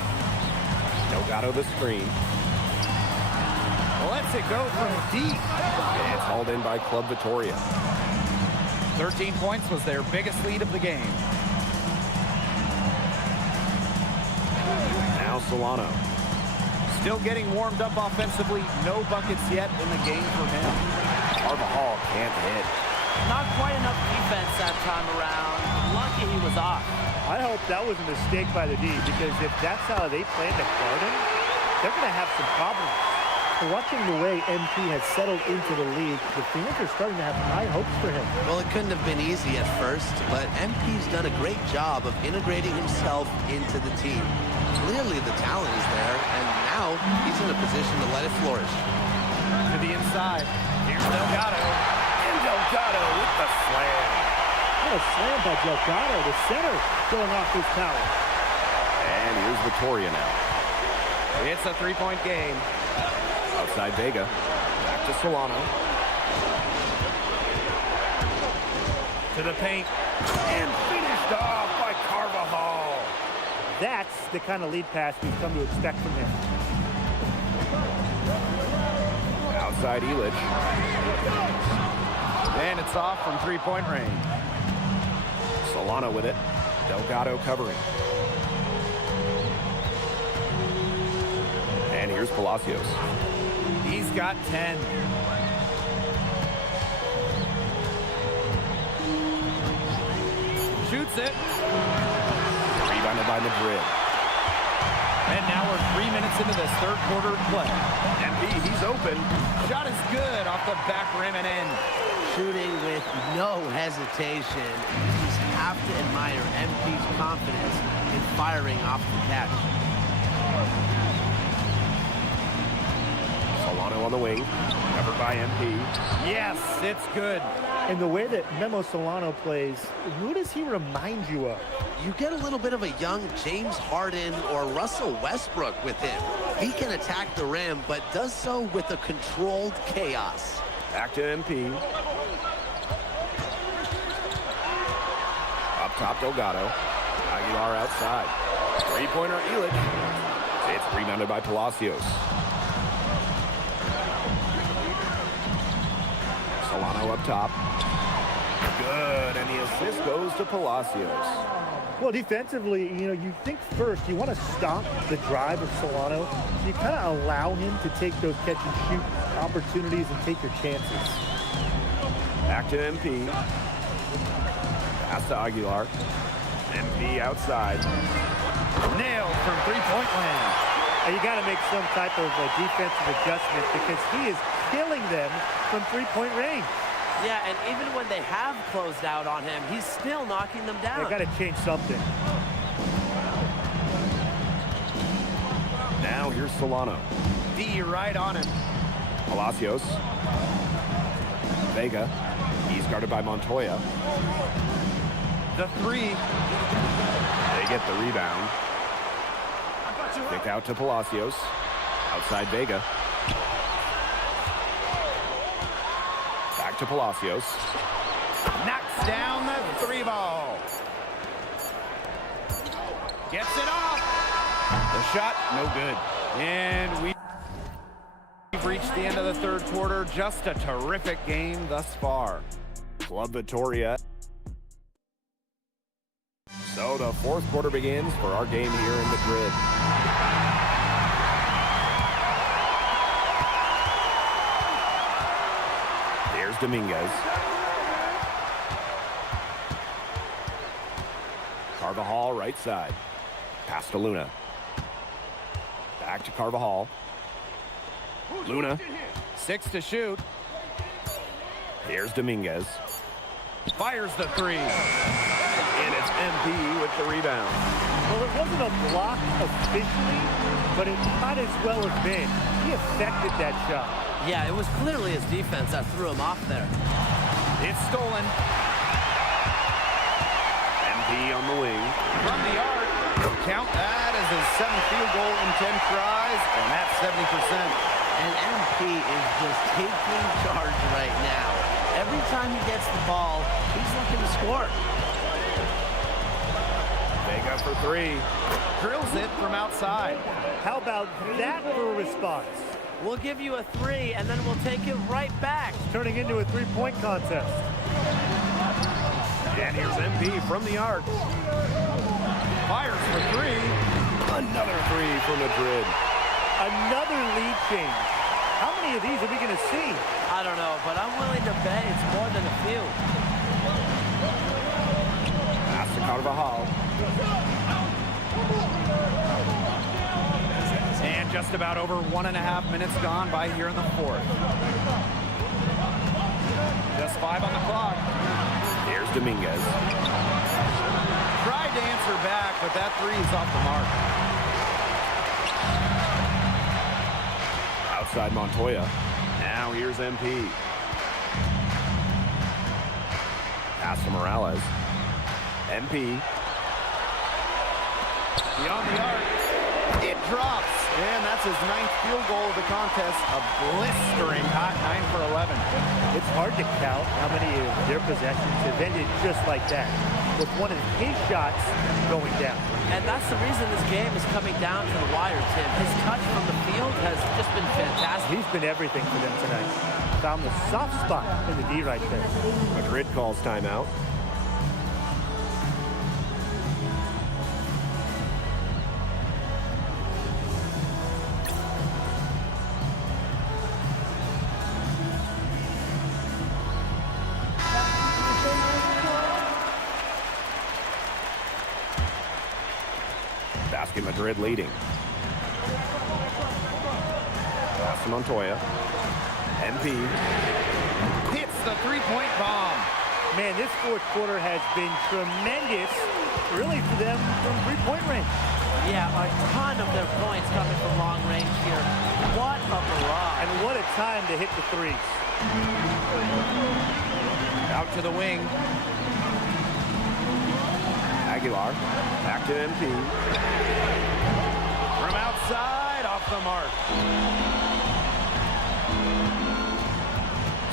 Delgado the screen. Lets it go from deep. It's hauled in by Club Vittoria. 13 points was their biggest lead of the game. Now Solano. Still getting warmed up offensively. No buckets yet in the game for him. Carvajal can't hit. Not quite enough defense that time around. Lucky he was off. I hope that was a mistake by the D, because if that's how they plan to guard him, they're going to have some problems. Watching the way MP has settled into the league, the Phoenix are starting to have high hopes for him. Well, it couldn't have been easy at first, but MP's done a great job of integrating himself into the team. Clearly the talent is there, and now he's in a position to let it flourish. To the inside. Here's Delgado. And Delgado with the slam. What a slam by Delgado, the center, going off his power. And here's Vittoria now. It's a three-point game. Outside Vega. Back to Solano. To the paint. And finished off by Carvajal. That's the kind of lead pass we've come to expect from him. Outside Illich. And it's off from three-point range. Solano with it. Delgado covering. And here's Palacios. He's got 10. Shoots it. Rebounded by Madrid. And now we're 3 minutes into this third quarter of play. MP, he's open. Shot is good off the back rim and in. Shooting with no hesitation. You just have to admire MP's confidence in firing off the catch. Solano on the wing. Covered by MP. Yes, it's good. And the way that Memo Solano plays, who does he remind you of? You get a little bit of a young James Harden or Russell Westbrook with him. He can attack the rim, but does so with a controlled chaos. Back to MP. Up top, Delgado. Aguilar outside. Three-pointer, Illich. It's rebounded by Palacios. Solano up top. Good, and the assist goes to Palacios. Well, defensively, you think first you want to stop the drive of Solano. So you kind of allow him to take those catch-and-shoot opportunities and take your chances. Back to MP. Pass to Aguilar. MP outside. Nailed from three-point land. You got to make some type of defensive adjustment because he is killing them from three-point range. Yeah, and even when they have closed out on him, he's still knocking them down. They got to change something. Now here's Solano. D right on him. Palacios. Vega. He's guarded by Montoya. The three. They get the rebound. Kick out to Palacios. Outside Vega. Back to Palacios. Knocks down the three ball. Gets it off. The shot, no good. And we've reached the end of the third quarter. Just a terrific game thus far. Club Vittoria. So the fourth quarter begins for our game here in Madrid. Here's Dominguez. Carvajal right side. Pass to Luna. Back to Carvajal. Luna. 6 to shoot. Here's Dominguez. Fires the three. And it's MP with the rebound. Well, it wasn't a block officially, but it might as well have been. He affected that shot. Yeah, it was clearly his defense that threw him off there. It's stolen. MP on the wing. From the arc. Count that as his 7th field goal in 10 tries, and that's 70%. And MP is just taking charge right now. Every time he gets the ball, he's looking to score. Vega Montoya for three. Drills it from outside. How about that for a response? We'll give you a 3, and then we'll take it right back. Turning into a three-point contest. And here's MP from the arc. Fires for three. Another three for Madrid. Another lead change. How many of these are we going to see? I don't know, but I'm willing to bet it's more than a few. Pass to Carvajal. And just about over 1.5 minutes gone by here in the fourth. Just 5 on the clock. Here's Dominguez. Tried to answer back, but that three is off the mark. Outside Montoya. Now here's MP. Pass to Morales. MP. Beyond the arc. It drops. And that's his 9th field goal of the contest. A blistering hot 9 for 11. It's hard to count how many of their possessions have ended just like that, with one of his shots going down. And that's the reason this game is coming down to the wire, Tim. His touch from the field has just been fantastic. He's been everything for them tonight. Found the soft spot in the D right there. Madrid calls timeout. Madrid leading. Pass to Montoya. MP hits the three-point bomb. Man, this fourth quarter has been tremendous, really, for them from three-point range. Yeah, a ton of their points coming from long range here. What a barrage. And what a time to hit the threes. Out to the wing. Aguilar, back to MP. From outside, off the mark.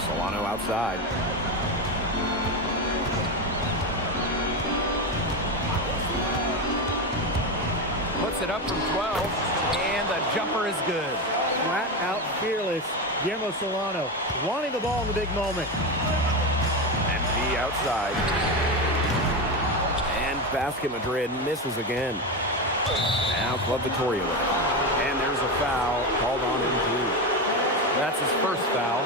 Solano outside. Puts it up from 12, and the jumper is good. Flat out fearless. Guillermo Solano wanting the ball in the big moment. MP outside. And basket Madrid misses again. Now Club Victoria with it. And there's a foul called on MP. That's his first foul.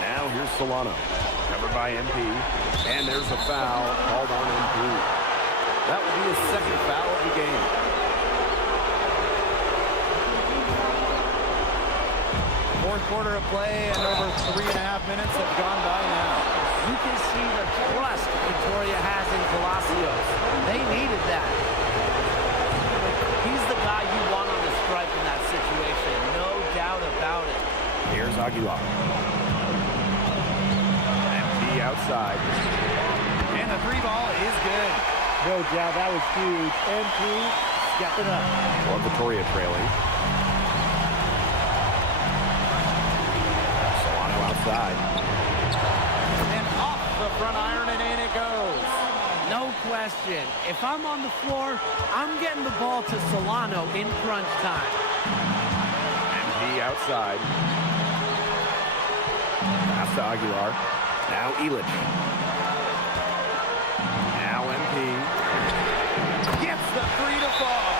Now here's Solano. Covered by MP. And there's a foul called on MP. That will be his second foul of the game. Fourth quarter of play, and over 3.5 minutes have gone by now. You can see the trust Victoria has in Palacios. They needed that. He's the guy you want on the stripe in that situation. No doubt about it. Here's Aguilar. MP outside. And the three ball is good. No doubt, that was huge. MP stepping up. Club Victoria trailing. Solano outside. And off the front iron, and in it goes. No question. If I'm on the floor, I'm getting the ball to Solano in crunch time. MP outside. Pass to Aguilar. Now Illich. Now MP. Gets the three to fall.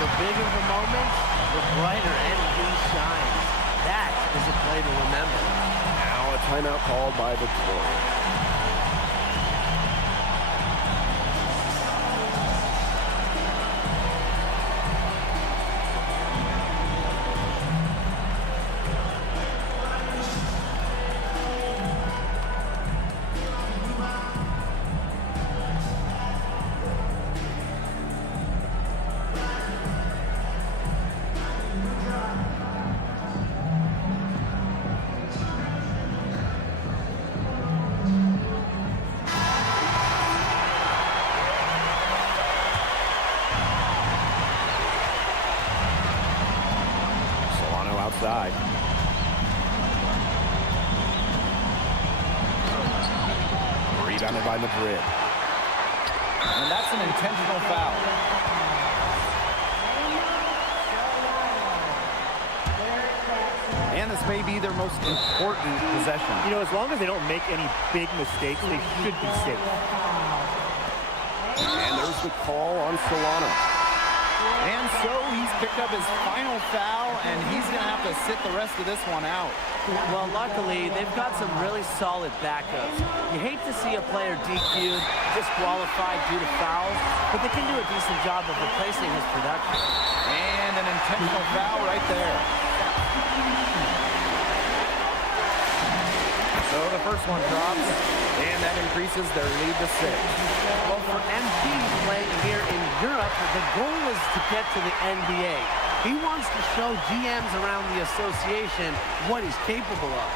The bigger the moment, the brighter MP shines. That is a play to remember. Now a timeout called by Victoria. Outside. Rebounded by Madrid. And that's an intentional foul. And this may be their most important possession. You know, as long as they don't make any big mistakes, they should be safe. And there's the call on Solano. And so he's picked up his final foul, and he's going to have to sit the rest of this one out. Well, luckily, they've got some really solid backups. You hate to see a player DQ'd, disqualified due to fouls, but they can do a decent job of replacing his production. And an intentional foul right there. So the first one drops, and that increases their lead to 6. Well, for MP playing here in Europe, the goal is to get to the NBA. He wants to show GMs around the association what he's capable of.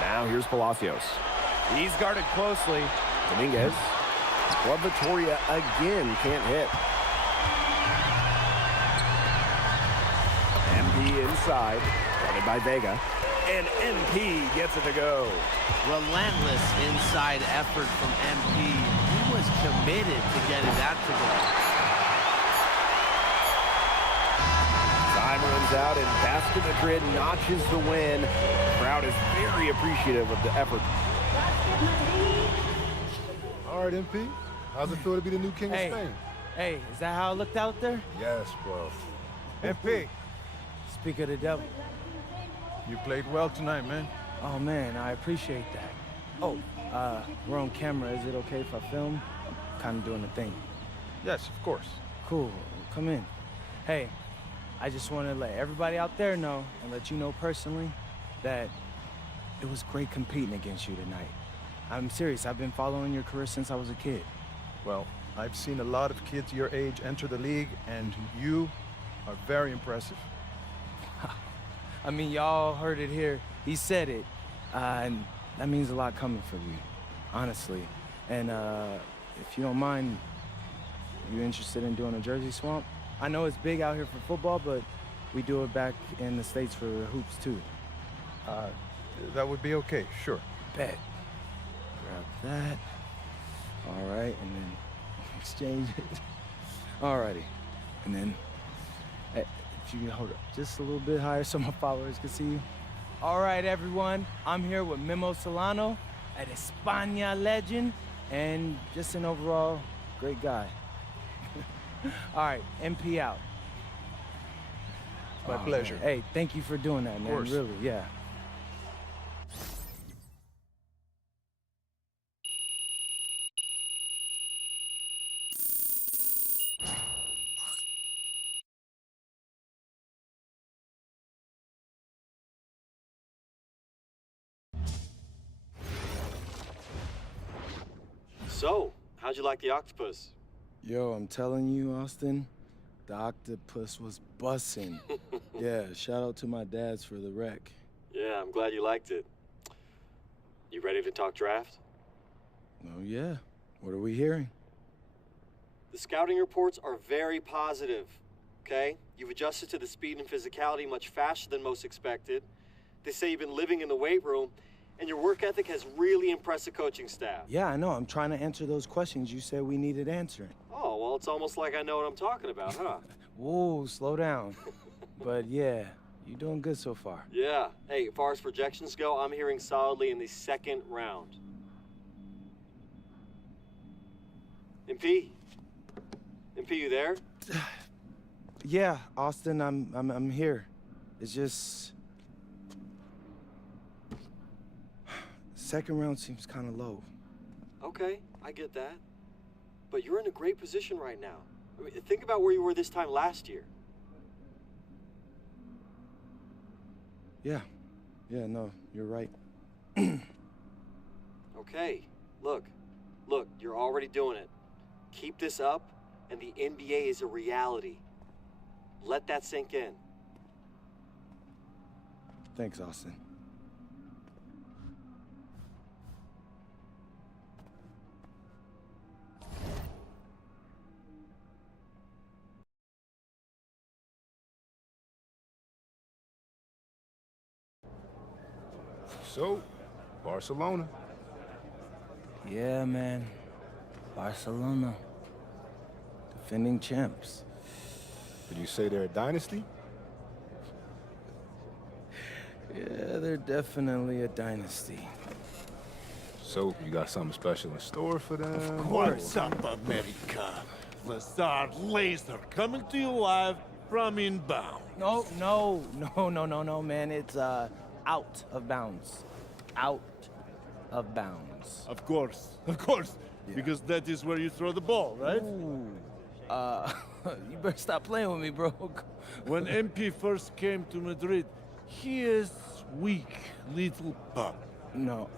Now here's Palacios. He's guarded closely. Dominguez. Club Victoria again can't hit. MP inside, guarded by Vega. And MP gets it to go. Relentless inside effort from MP. He was committed to getting that to go. Time runs out, and Basket Madrid notches the win. The crowd is very appreciative of the effort. All right, MP. How's it feel to be the new king of Spain? Hey, is that how it looked out there? Yes, bro. MP, Speak of the devil. you played well tonight, man. Oh, man, I appreciate that. Oh, we're on camera. Is it okay if I film? I'm kind of doing the thing. Yes, of course. Cool. Come in. Hey, I just want to let everybody out there know and let you know personally that it was great competing against you tonight. I'm serious. I've been following your career since I was a kid. Well, I've seen a lot of kids your age enter the league, and you are very impressive. I mean, y'all heard it here. He said it. And that means a lot coming from you, honestly. And if you don't mind, you interested in doing a jersey swamp? I know it's big out here for football, but we do it back in the States for hoops, too. That would be okay, sure. Bet. Grab that. All right, and then exchange it. Alrighty. And then, hey, if you can hold up just a little bit higher so my followers can see you. All right, everyone. I'm here with Memo Solano, an España legend, and just an overall great guy. All right, MP out. My pleasure. Man. Hey, thank you for doing that, man. course. Really, yeah. So, how'd you like the octopus? Yo, I'm telling you, Austin, the octopus was bussin'. Yeah, shout out to my dads for the wreck. Yeah, I'm glad you liked it. You ready to talk draft? Oh, yeah. What are we hearing? The scouting reports are very positive, okay? You've adjusted to the speed and physicality much faster than most expected. They say you've been living in the weight room, and your work ethic has really impressed the coaching staff. Yeah, I know. I'm trying to answer those questions you said we needed answering. Oh, well, it's almost like I know what I'm talking about, huh? Whoa, slow down. But yeah, you're doing good so far. Yeah. Hey, as far as projections go, I'm hearing solidly in the second round. MP? MP, you there? Yeah, Austin, I'm here. It's just second round seems kind of low. Okay, I get that. But you're in a great position right now. I mean, think about where you were this time last year. Yeah, no, you're right. Okay, look, you're already doing it. Keep this up, and the NBA is a reality. Let that sink in. Thanks, Austin. So, Barcelona. Yeah, man. Barcelona. Defending champs. Did you say they're a dynasty? Yeah, they're definitely a dynasty. So, you got something special in store for them? Of What's up, America? Lazard Laser coming to you live from inbound. No, man. It's out of bounds. Out of bounds. Of course, because that is where you throw the ball, right? Ooh. You better stop playing with me, bro. When MP first came to Madrid, he is weak little pup. No,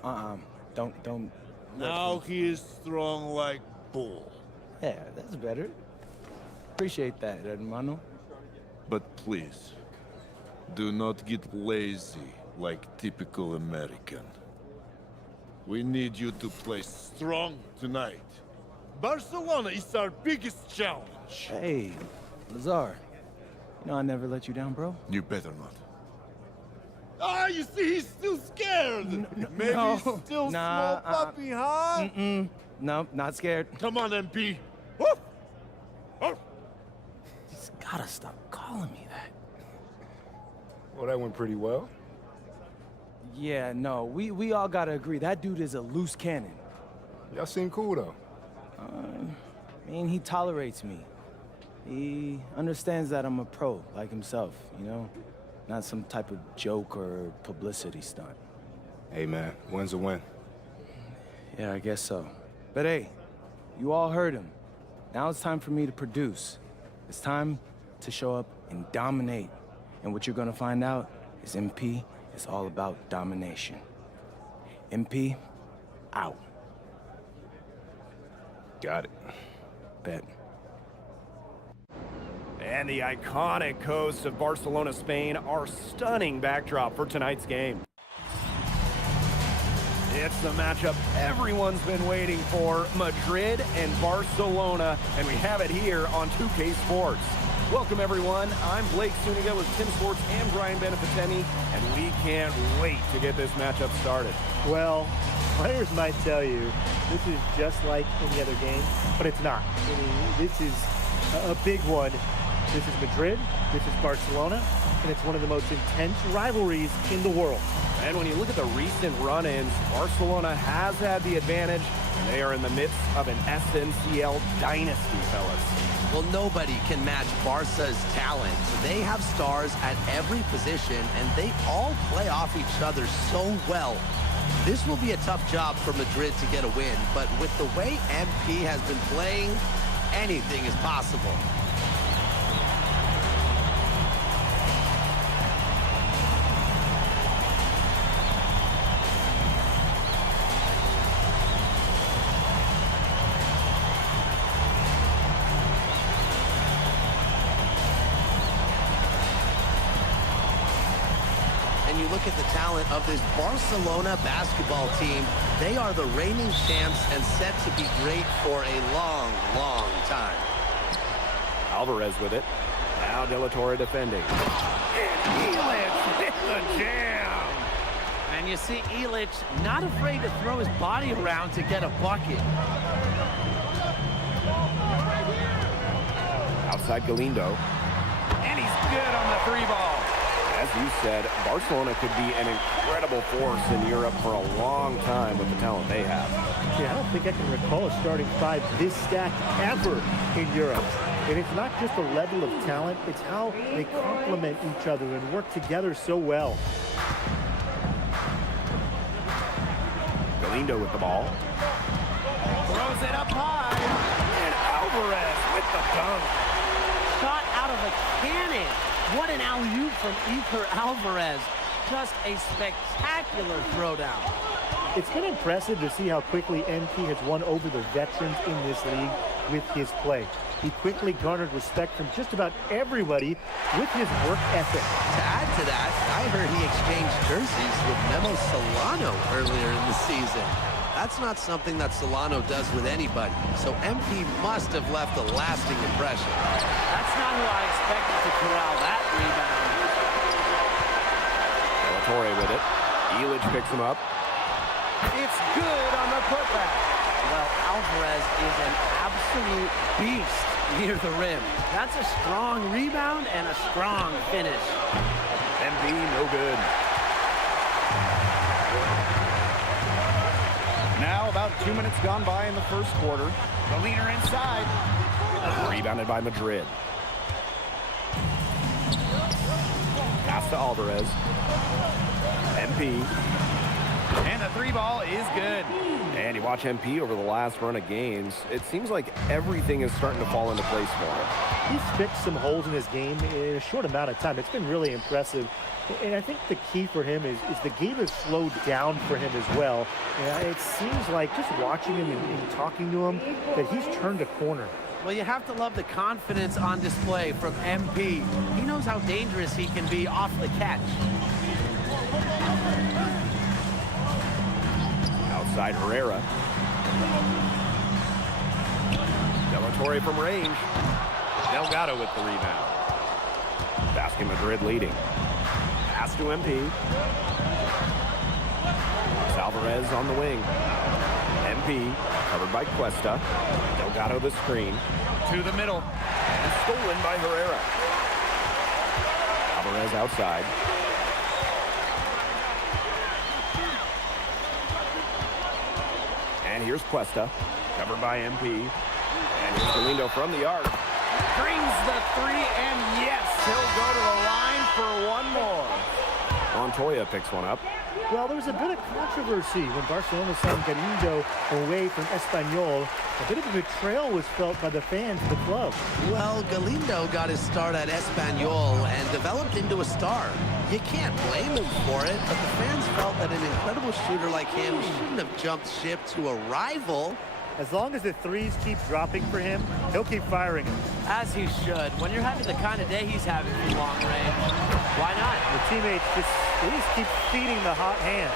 don't. Now he is strong like bull. Yeah, that's better. Appreciate that, hermano. But please, do not get lazy like typical American. We need you to play strong tonight. Barcelona is our biggest challenge. Hey, Lazar. You know I never let you down, bro. You better not. Ah, you see, he's still scared. Maybe no, he's still nah, small puppy, huh? No, not scared. Come on, MP. Woof. Woof. He's gotta stop calling me that. Well, that went pretty well. Yeah, no, we all gotta agree. That dude is a loose cannon. Y'all seem cool, though. I mean, he tolerates me. He understands that I'm a pro, like himself, you know? Not some type of joke or publicity stunt. Hey, man, win's a win. Yeah, I guess so. But hey, you all heard him. Now it's time for me to produce. It's time to show up and dominate. And what you're gonna find out is MP is all about domination. MP, out. Got it. Bet. And the iconic coast of Barcelona, Spain, our stunning backdrop for tonight's game. It's the matchup everyone's been waiting for, Madrid and Barcelona, and we have it here on 2K Sports. Welcome, everyone. I'm Blake Suniga with Tim Sports and Brian Beneficeni, and we can't wait to get this matchup started. Well, players might tell you this is just like any other game, but it's not. I mean, this is a big one. This is Madrid, this is Barcelona, and it's one of the most intense rivalries in the world. And when you look at the recent run-ins, Barcelona has had the advantage, and they are in the midst of an SNCL dynasty, fellas. Well, nobody can match Barca's talent. They have stars at every position, and they all play off each other so well. This will be a tough job for Madrid to get a win, but with the way MP has been playing, anything is possible. You look at the talent of this Barcelona basketball team. They are the reigning champs and set to be great for a long, long time. Alvarez with it. Now De La Torre defending. And Illich hit the jam. And you see Illich not afraid to throw his body around to get a bucket. Outside Galindo. And he's good on the three ball. As you said, Barcelona could be an incredible force in Europe for a long time with the talent they have. Yeah, I don't think I can recall a starting five this stacked ever in Europe. And it's not just the level of talent, it's how they complement each other and work together so well. Galindo with the ball. Throws it up high. And Alvarez with the dunk. Shot out of a cannon. What an alley-oop from Iker Alvarez. Just a spectacular throwdown. It's been impressive to see how quickly MP has won over the veterans in this league with his play. He quickly garnered respect from just about everybody with his work ethic. To add to that, I heard he exchanged jerseys with Memo Solano earlier in the season. That's not something that Solano does with anybody, so MP must have left a lasting impression. That's not who I expected to corral that rebound. De La Torre with it. Illich picks him up. It's good on the putback. Well, Alvarez is an absolute beast near the rim. That's a strong rebound and a strong finish. MP, no good. Now about 2 minutes gone by in the first quarter. The leader inside. Rebounded by Madrid. Pass to Alvarez. MP. And the three ball is good. And you watch MP over the last run of games, it seems like everything is starting to fall into place for him. He's fixed some holes in his game in a short amount of time. It's been really impressive. And I think the key for him is the game has slowed down for him as well. It seems like just watching him and talking to him that he's turned a corner. Well, you have to love the confidence on display from MP. He knows how dangerous he can be off the catch. Outside Herrera. Delatorre from range. Delgado with the rebound. Basket Madrid leading. Pass to MP. Alvarez on the wing. MP covered by Cuesta. Delgado the screen. To the middle. And stolen by Herrera. Alvarez outside. And here's Cuesta. Covered by MP. And here's Galindo from the arc. Brings the three, and yes, he'll go to the line for one more. Montoya picks one up. Well, there was a bit of controversy when Barcelona signed Galindo away from Espanyol. A bit of a betrayal was felt by the fans of the club. Well, Galindo got his start at Espanyol and developed into a star. You can't blame him for it, but the fans felt that an incredible shooter like him shouldn't have jumped ship to a rival. As long as the threes keep dropping for him, he'll keep firing them. As he should. When you're having the kind of day he's having from long range, why not? The teammates they just keep feeding the hot hand.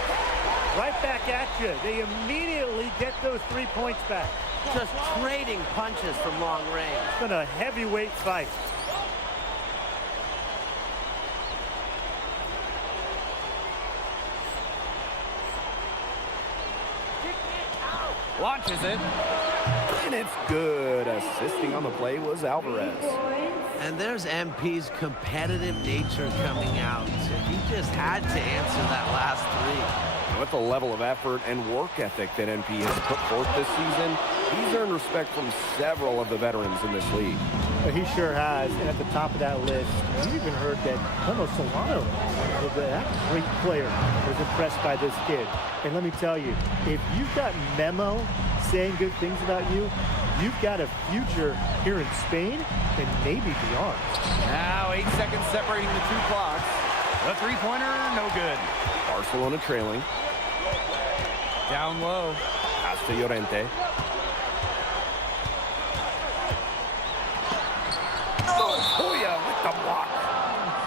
Right back at you. They immediately get those 3 points back. Just trading punches from long range. It's been a heavyweight fight. Launches it. And it's good. Assisting on the play was Alvarez. And there's MP's competitive nature coming out. He just had to answer that last three. With the level of effort and work ethic that MP has put forth this season, he's earned respect from several of the veterans in this league. He sure has. And at the top of that list, you even heard that Memo Solano, that great player, was impressed by this kid. And let me tell you, if you've got Memo saying good things about you, you've got a future here in Spain and maybe beyond. Now 8 seconds separating the two clocks. The three-pointer, no good. Barcelona trailing. Down low. Pass to Llorente. Montoya with the block.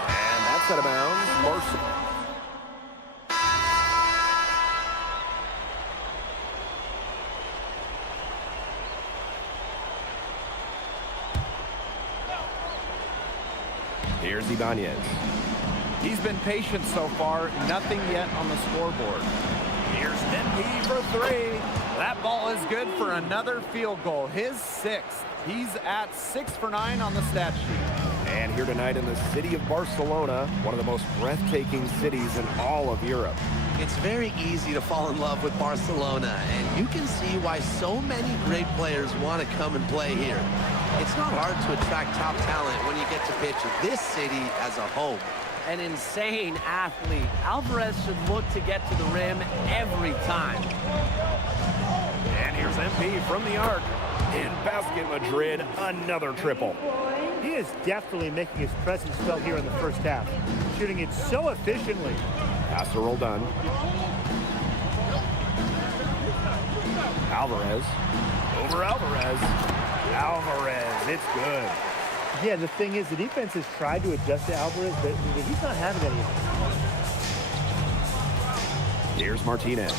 And that's out of bounds. Barcelona. Here's Ibanez. He's been patient so far. Nothing yet on the scoreboard. Here's MP for three. That ball is good for another field goal. His sixth. He's at 6 for 9 on the stat sheet. And here tonight in the city of Barcelona, one of the most breathtaking cities in all of Europe. It's very easy to fall in love with Barcelona, and you can see why so many great players want to come and play here. It's not hard to attract top talent when you get to picture this city as a home. An insane athlete. Alvarez should look to get to the rim every time. And here's MP from the arc. In basket Madrid, another triple. He is definitely making his presence felt here in the first half, shooting it so efficiently. Pass to Roldan. Alvarez. Over Alvarez. Alvarez, it's good. Yeah, the thing is, the defense has tried to adjust to Alvarez, but he's not having any of it. Here's Martinez.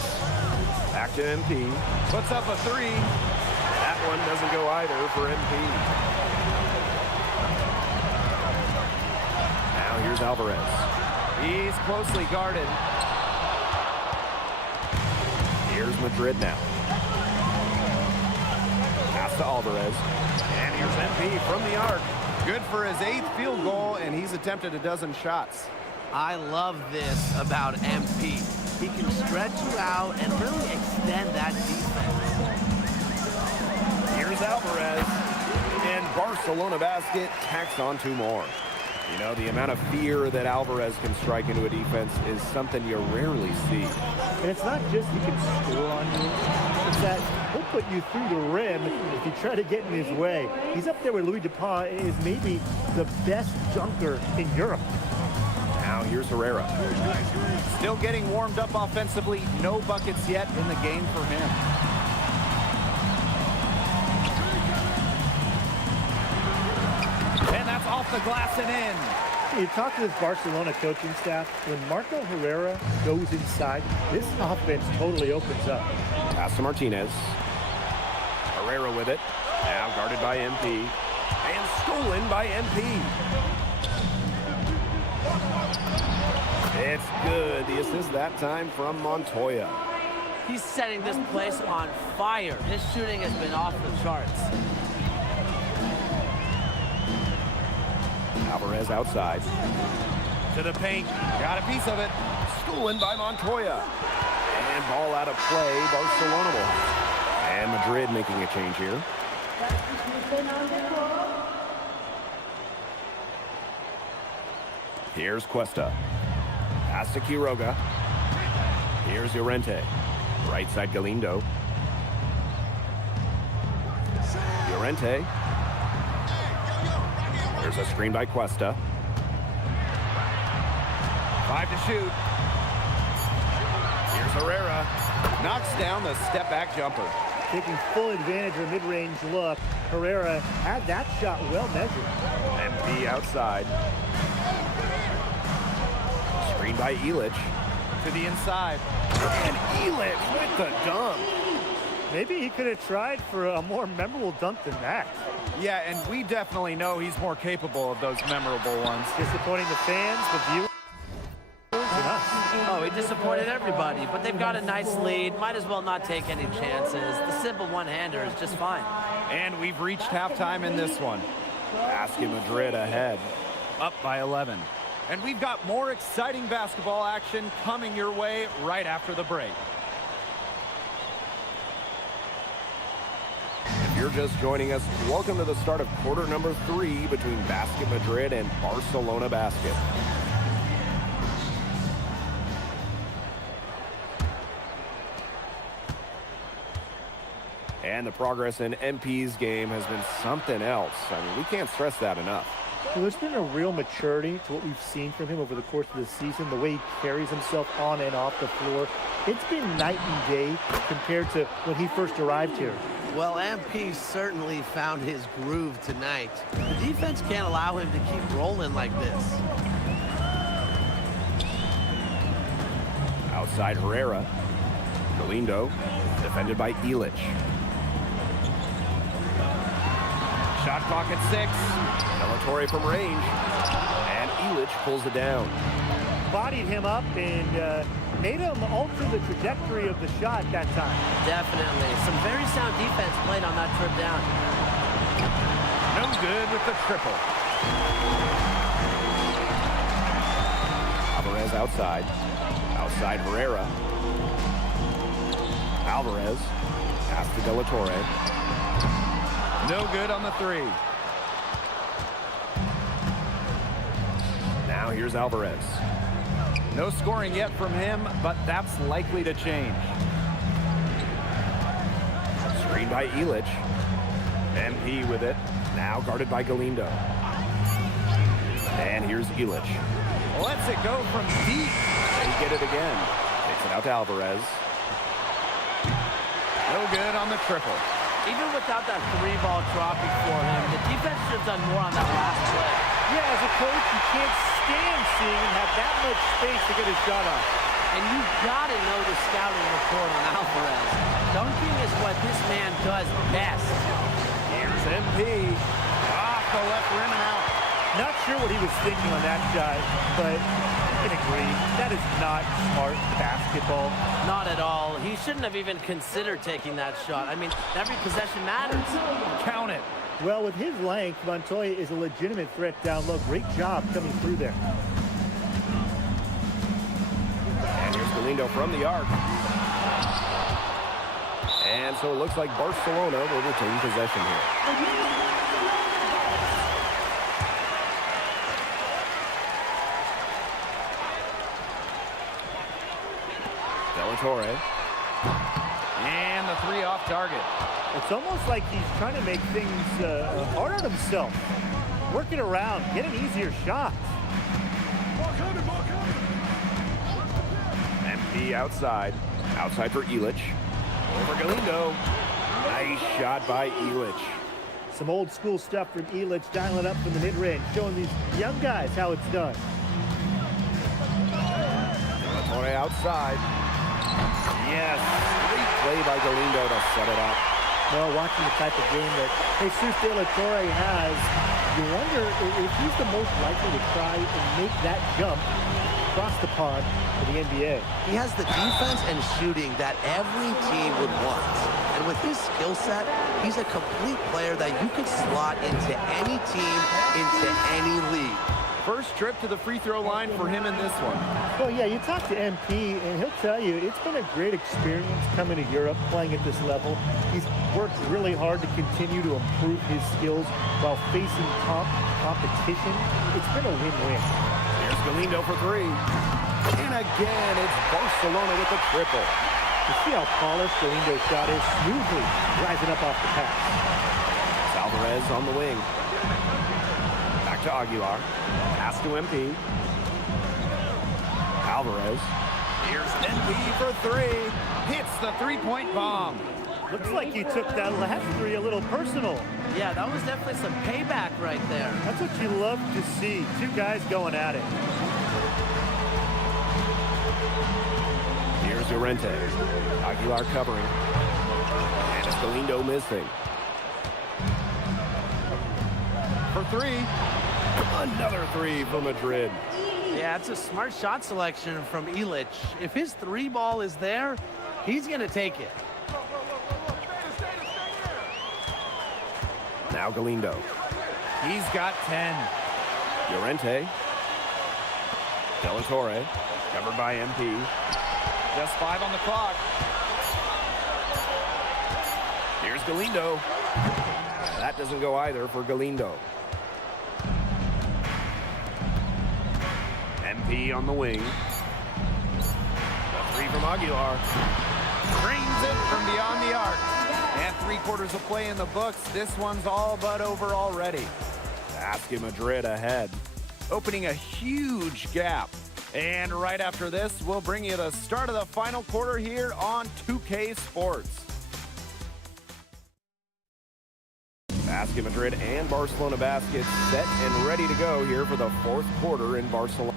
Back to MP. Puts up a three. That one doesn't go either for MP. Now here's Alvarez. He's closely guarded. Madrid now. Pass to Alvarez. And here's MP from the arc. Good for his 8th field goal, and he's attempted a dozen shots. I love this about MP. He can stretch you out and really extend that defense. Here's Alvarez. And Barcelona Basket tacks on 2 more. You know, the amount of fear that Alvarez can strike into a defense is something you rarely see. And it's not just he can score on you. It's that he'll put you through the rim if you try to get in his way. He's up there with Louis Dupont, is maybe the best dunker in Europe. Now here's Herrera. Still getting warmed up offensively. No buckets yet in the game for him. And that's off the glass and in. You talk to this Barcelona coaching staff, when Marco Herrera goes inside, this offense totally opens up. Pass to Martinez. Herrera with it. Now guarded by MP. And stolen by MP. It's good. The assist that time from Montoya. He's setting this place on fire. His shooting has been off the charts. Alvarez outside. To the paint. Got a piece of it. Stolen by Montoya. And ball out of play. Barcelona will have it. And Madrid making a change here. Here's Cuesta. Pass to Quiroga. Here's Llorente. Right side Galindo. Llorente. There's a screen by Cuesta. 5 to shoot. Here's Herrera. Knocks down the step-back jumper. Taking full advantage of a mid-range look. Herrera had that shot well measured. MP outside. Screen by Illich. To the inside. And Illich with the dunk. Maybe he could have tried for a more memorable dunk than that. Yeah, and we definitely know he's more capable of those memorable ones. Disappointing the fans, the viewers, and us. Oh, he disappointed everybody, but they've got a nice lead. Might as well not take any chances. The simple one-hander is just fine. And we've reached halftime in this one. Basket Madrid ahead. Up by 11. And we've got more exciting basketball action coming your way right after the break. If you're just joining us, welcome to the start of quarter number 3 between Basket Madrid and Barcelona Basket. And the progress in MP's game has been something else. I mean, we can't stress that enough. Well, there's been a real maturity to what we've seen from him over the course of the season, the way he carries himself on and off the floor. It's been night and day compared to when he first arrived here. Well, MP certainly found his groove tonight. The defense can't allow him to keep rolling like this. Outside Herrera. Galindo, defended by Illich. Shot clock at 6. Delatorre from range. And Illich pulls it down. Bodied him up and made him alter the trajectory of the shot that time. Definitely. Some very sound defense played on that trip down. No good with the triple. Alvarez outside. Outside Herrera. Alvarez. Pass to Delatorre. No good on the 3. Now here's Alvarez. No scoring yet from him, but that's likely to change. Screen by Illich. MP with it. Now guarded by Galindo. And here's Illich. Lets it go from deep. They get it again. Takes it out to Alvarez. No good on the triple. Even without that 3-ball dropping for him, the defense should have done more on that last play. Yeah, as a coach, you can't stand seeing him have that much space to get his shot off. And you've got to know the scouting report on Alvarez. Dunking is what this man does best. Here's MP. Off the left rim and out. Not sure what he was thinking on that shot, but I can agree. That is not smart basketball. Not at all. He shouldn't have even considered taking that shot. I mean, every possession matters. Count it. Well, with his length, Montoya is a legitimate threat down low. Great job coming through there. And here's Galindo from the arc. And so it looks like Barcelona will retain possession here. Torre. And the three off target. It's almost like he's trying to make things hard on himself. Working around, get an easier shot. MP outside. Outside for Ilic. Over Galindo. Nice shot by Ilic. Some old school stuff from Ilic, dialing up from the mid-range, showing these young guys how it's done. Torre outside. Yes, great play by Galindo to set it up. Well, watching the type of game that Jesus De La Torre has, you wonder if he's the most likely to try and make that jump across the pond to the NBA. He has the defense and shooting that every team would want. And with his skill set, he's a complete player that you could slot into any team, into any league. First trip to the free throw line for him in this one. Well, yeah, you talk to MP, and he'll tell you it's been a great experience coming to Europe, playing at this level. He's worked really hard to continue to improve his skills while facing top competition. It's been a win-win. Here's Galindo for three. And again, it's Barcelona with the triple. You see how polished Galindo's shot is, smoothly rising up off the pass. Alvarez on the wing. Back to Aguilar. Pass to MP. Alvarez. Here's MP for three. Hits the three-point bomb. Looks like he took that last three a little personal. Yeah, that was definitely some payback right there. That's what you love to see. Two guys going at it. Here's Llorente. Aguilar covering. And it's Galindo missing. For three. Another three for Madrid. Yeah, it's a smart shot selection from Ilic. If his three ball is there, he's going to take it. Now Galindo. He's got 10. Llorente. De La Torre. Covered by MP. Just 5 on the clock. Here's Galindo. That doesn't go either for Galindo. MP on the wing. The three from Aguilar. Drains it from beyond the arc. And 3/4 of play in the books. This one's all but over already. Basket Madrid ahead. Opening a huge gap. And right after this, we'll bring you the start of the final quarter here on 2K Sports. Basket Madrid and Barcelona baskets set and ready to go here for the fourth quarter in Barcelona.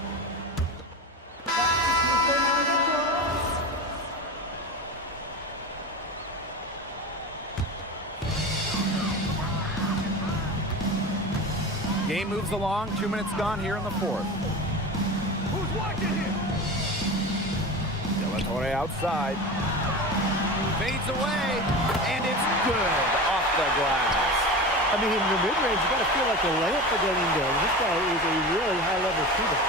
Game moves along. 2 minutes gone here in the fourth. Who's watching here? De La Torre outside. Fades away, and it's good off the glass. I mean, in the mid-range, you got to feel like a layup for Galindo. This guy is a really high-level shooter.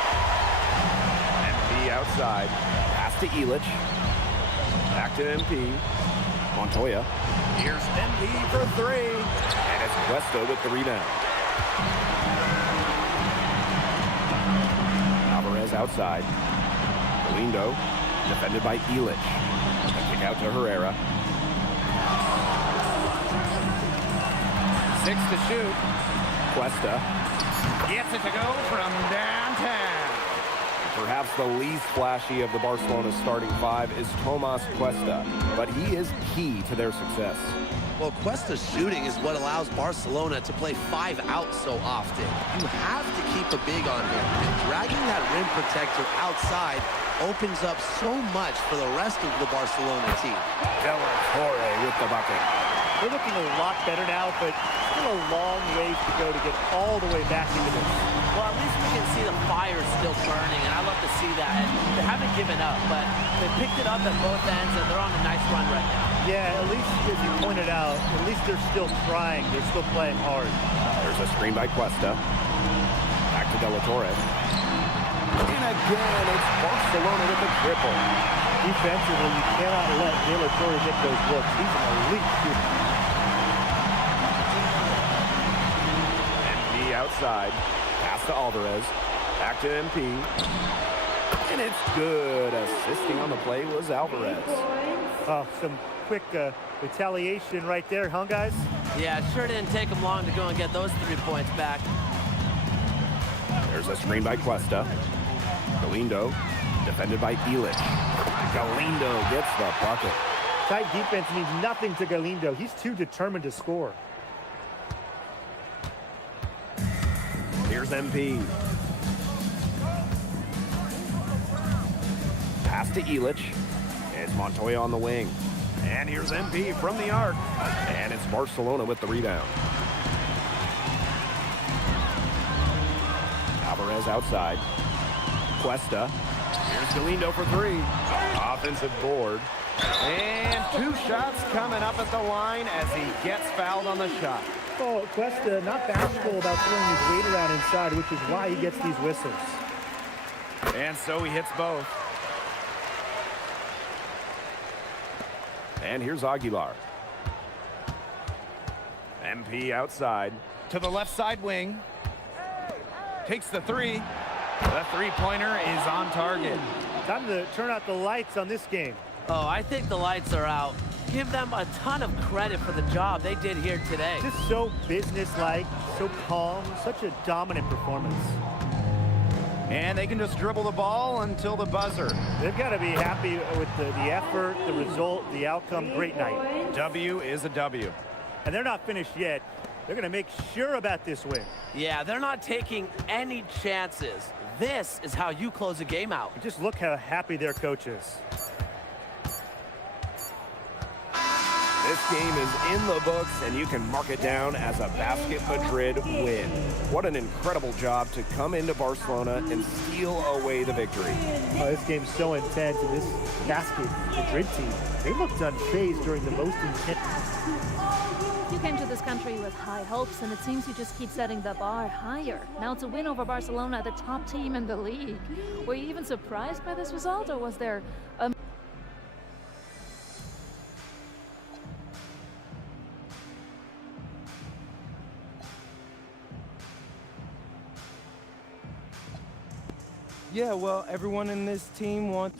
MP outside. Pass to Ilic. Back to MP. Montoya. Here's MP for three. And it's Cuesta with the rebound. Alvarez outside. Galindo, defended by Ilic. A kick out to Herrera. 6 to shoot. Cuesta. Gets it to go from downtown. Perhaps the least flashy of the Barcelona starting five is Tomas Cuesta, but he is key to their success. Well, Cuesta's shooting is what allows Barcelona to play 5 out so often. You have to keep a big on him, and dragging that rim protector outside opens up so much for the rest of the Barcelona team. De La Torre with the bucket. They're looking a lot better now, but still a long ways to go to get all the way back into this. Well, at least we can see the fire still burning, and I love to see that. And they haven't given up, but they picked it up at both ends, and they're on a nice run right now. Yeah, at least, as you pointed out, at least they're still trying. They're still playing hard. There's a screen by Cuesta. Back to De La Torre. And again, it's Barcelona with the triple. Defensively, you cannot let De La Torre get those looks. He's an elite shooter. MP outside. Pass to Alvarez. Back to MP. And it's good. Assisting on the play was Alvarez. Oh, some quick retaliation right there, huh, guys? Yeah, it sure didn't take them long to go and get those 3 points back. There's a screen by Cuesta. Galindo, defended by Illich. Galindo gets the bucket. Tight defense means nothing to Galindo. He's too determined to score. Here's MP. Pass to Illich. It's Montoya on the wing. And here's MP from the arc. And it's Barcelona with the rebound. Alvarez outside. Cuesta. Here's Galindo for three. Offensive board. And 2 shots coming up at the line as he gets fouled on the shot. Oh, Cuesta not bashful about throwing his weight around inside, which is why he gets these whistles. And so he hits both. And here's Aguilar. MP outside. To the left side wing. Takes the three. The three-pointer is on target. Time to turn out the lights on this game. Oh, I think the lights are out. Give them a ton of credit for the job they did here today. Just so businesslike, so calm, such a dominant performance. And they can just dribble the ball until the buzzer. They've got to be happy with the effort, the result, the outcome. Great night. W is a W. And they're not finished yet. They're going to make sure about this win. Yeah, they're not taking any chances. This is how you close a game out. Just look how happy their coach is. This game is in the books, and you can mark it down as a Basket Madrid win. What an incredible job to come into Barcelona and steal away the victory. Oh, this game's so intense, and this Basket Madrid team, they looked unfazed during the most intense. You came to this country with high hopes, and it seems you just keep setting the bar higher. Now it's a win over Barcelona, the top team in the league. Were you even surprised by this result, or was there a... Yeah, well, everyone in this team wants...